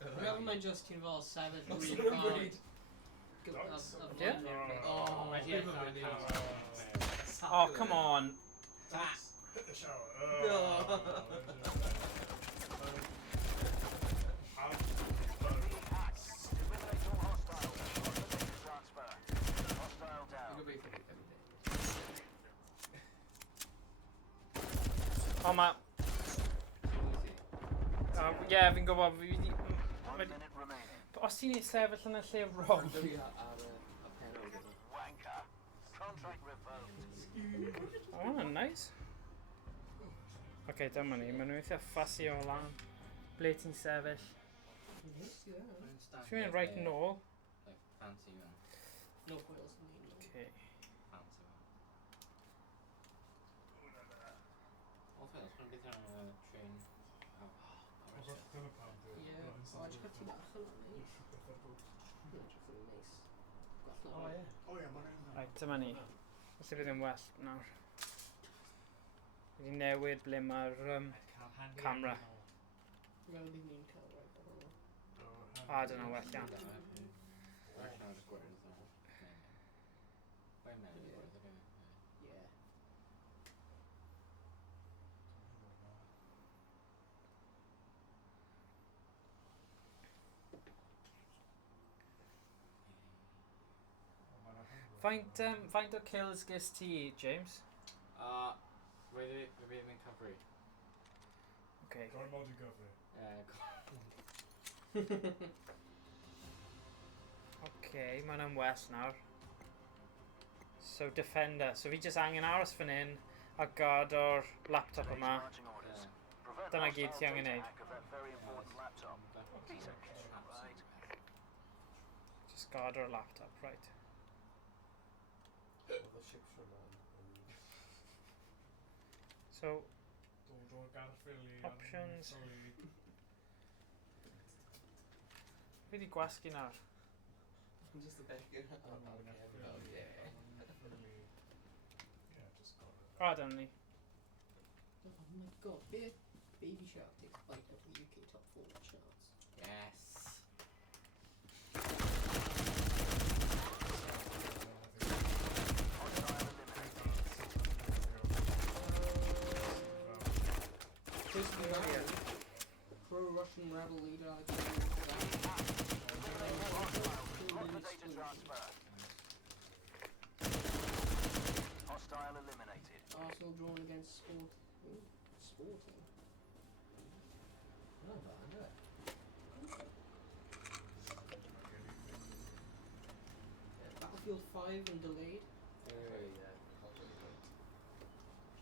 Dwi'n meddwl mae'n just ti'n fel sefyll That's rili not fawr. right. Yeah? Oh, Oh, come on. Hit the shower. O, ma... Ie, fi'n gwybod, fi wedi... Os ti'n ei sefyll yn y lle wrong... O, hwnna'n nice. Ok, dyma ni, maen nhw eitha ffussy o lan. Ble ti'n sefyll? Ti'n mynd right nôl? Like, fancy one. No foils yn un. Ok. Fancy one. Also, that's one bit on a train. Ie, o, edrych ar ti bach yn o'n neis. Edrych yn neis. Gwell Right, dyma ni. Os bydd yn well nawr. Wedi newid ble mae'r camera. Mewn i ni'n cael rhaid o hwnnw. A, dyna well iawn. Ie. Faint o kills ges ti, James? Rwy'n mynd cyfri. Okay. Gormod I gyfri. Okay, mae hwnna'n well nawr. So, defender. So, fi jyst angen aros fan hyn a guard o'r laptop yma. Dyna gyd ti angen neud. Just guard o'r laptop, right. So, options. Fi di gwasgu nawr. Just a bit. O, dyna ni. Oh my god, Baby Shark takes a bite out of the UK top 4 charts. Yes. Pro-Russian rebel leader Hostile eliminated. Arsenal drawn against Sporting. Battlefield 5 and delayed.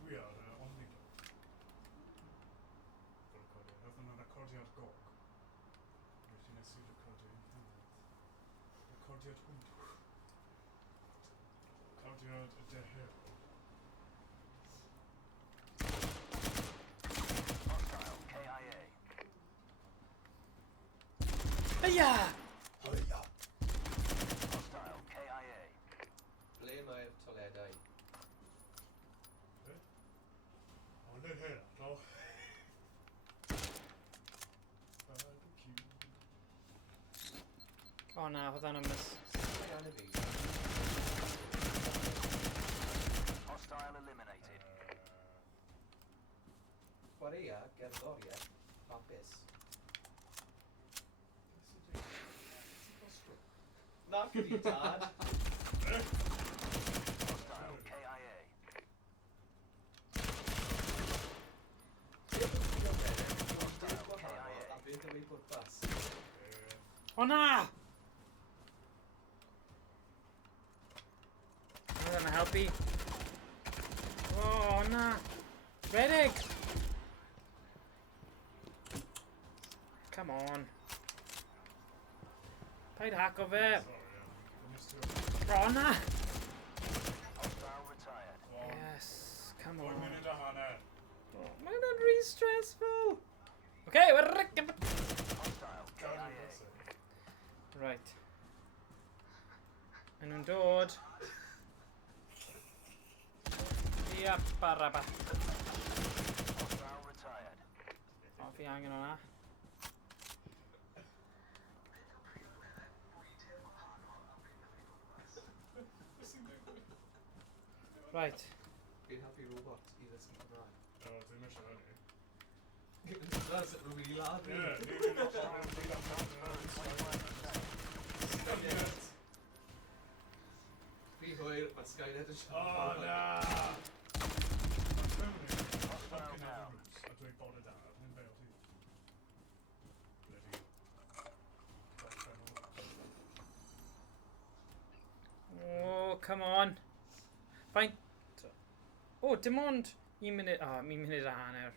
Dwi ar Omni. Byddwn yn recordiad gog. Rwy'n ti'n esu recordio internet. Recordiad hwnnw. Recordiad y dehyr. Hostile KIA. Heia! Hostile KIA. Ble mae'r toiledau? Ond yn hyn, no. O na, fod hwnna'n mis... Hostile eliminated. Chwarae, gerddoriaeth, hapus. Na gyda dad. Hostile KIA. O na! I'm gonna help you. Oh na! Redig! Come on. Paid hack of it. Sorry, I missed it. Oh na! Hostile retired. Yes, come 1 on. minute a hanner. Oh, mae'n not really stressful. Okay, we're Hostile KIA. Right. Maen nhw'n dod. Ia, baraba. Hostile retired. O, fi angen o'na. Right. Fi'n helpu robot i ddysgu Cymraeg. O, dwi'n eisiau hynny. That's it, really loud. Ie, ni'n mynd Fi hwyr, mae Skynet yn O, siarad. na! Hostile down. A dwi'n bod y dad, yn fel ti. Oh, come on. Faint... O, dim ond 1 munud... O, 1 munud a hanner.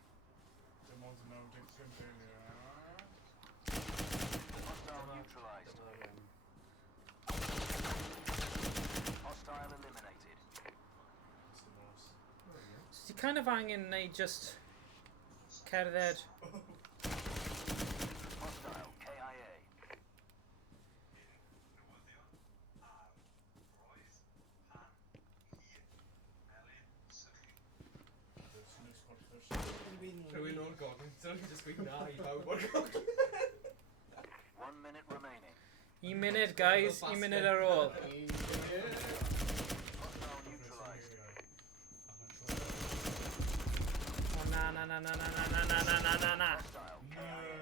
Dim ond yn 95 eiliad. Hostile neutralized. Hostile eliminated. It's the boss. So ti kind of angen neud just cerdded. Hostile KIA. Rhywun o'r gogl. Dyna chi jyst gweud na i bawb o'r gogl. 1 minute remaining. 1 munud, guys. 1 munud ar ôl. Hostile neutralized. O, na, na, na, na, na, na, na, na, na, na, na, na. Hostile KIA.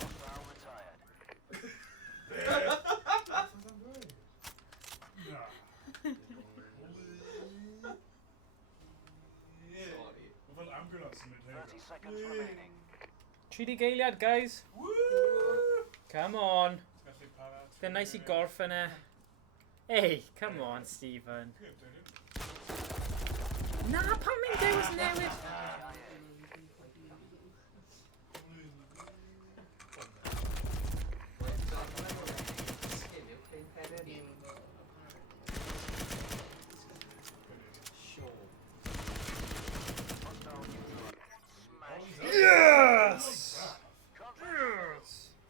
Hostile retired. Na. Sorry. Fel ambulance yn mynd 30 heibio. seconds remaining. 30 geiliad, guys. Come on. Gallu para. They're nice i gorffen e. Hey, come on, Stephen. Ie, dwi'n Na, pan mynd dewis newid? Hostile neutralized. Smash. Yes!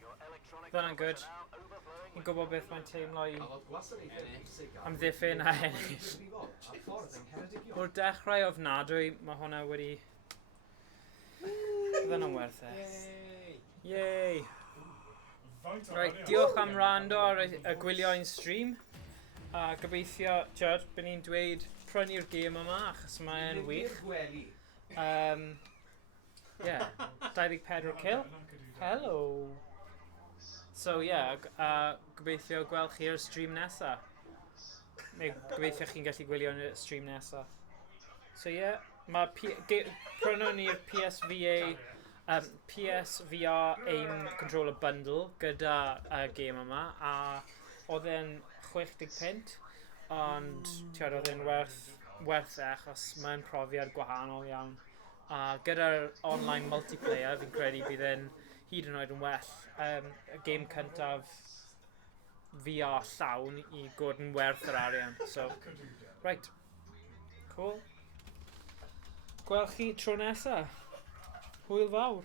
Your electronic Dyna'n good. now overflowing Fi'n gwybod beth mae'n teimlo i A fel gwasanaethau pwysig am- amddiffyn a ennill. A ffordd yng Ngheredigion. O'r dechrau ofnadwy, mae hwnna wedi... Bydda'n o'n werth e. Yay! Right, diolch am rando ar y gwylio ein stream. A gobeithio, tiod, bydd ni'n dweud prynu'r gêm yma, achos mae'n wych. Gwely. Yeah, 24 kill. Hello! So yeah, gobeithio gweld chi'r stream nesa. Neu gobeithio chi'n gallu gwylio yn y stream nesa. So yeah, mae prynu ni'r PSVR aim controller bundle gyda y gêm yma, a oedd e'n 60 pint, ond tiod oedd e'n werth e achos mae'n profiad gwahanol iawn. A gyda'r online multiplayer, fi'n credu bydd e'n hyd yn oed yn well. Y gêm cyntaf VR llawn i god yn werth yr arian. So, right. Cool. Gweld chi tro nesa. Hwyl fawr.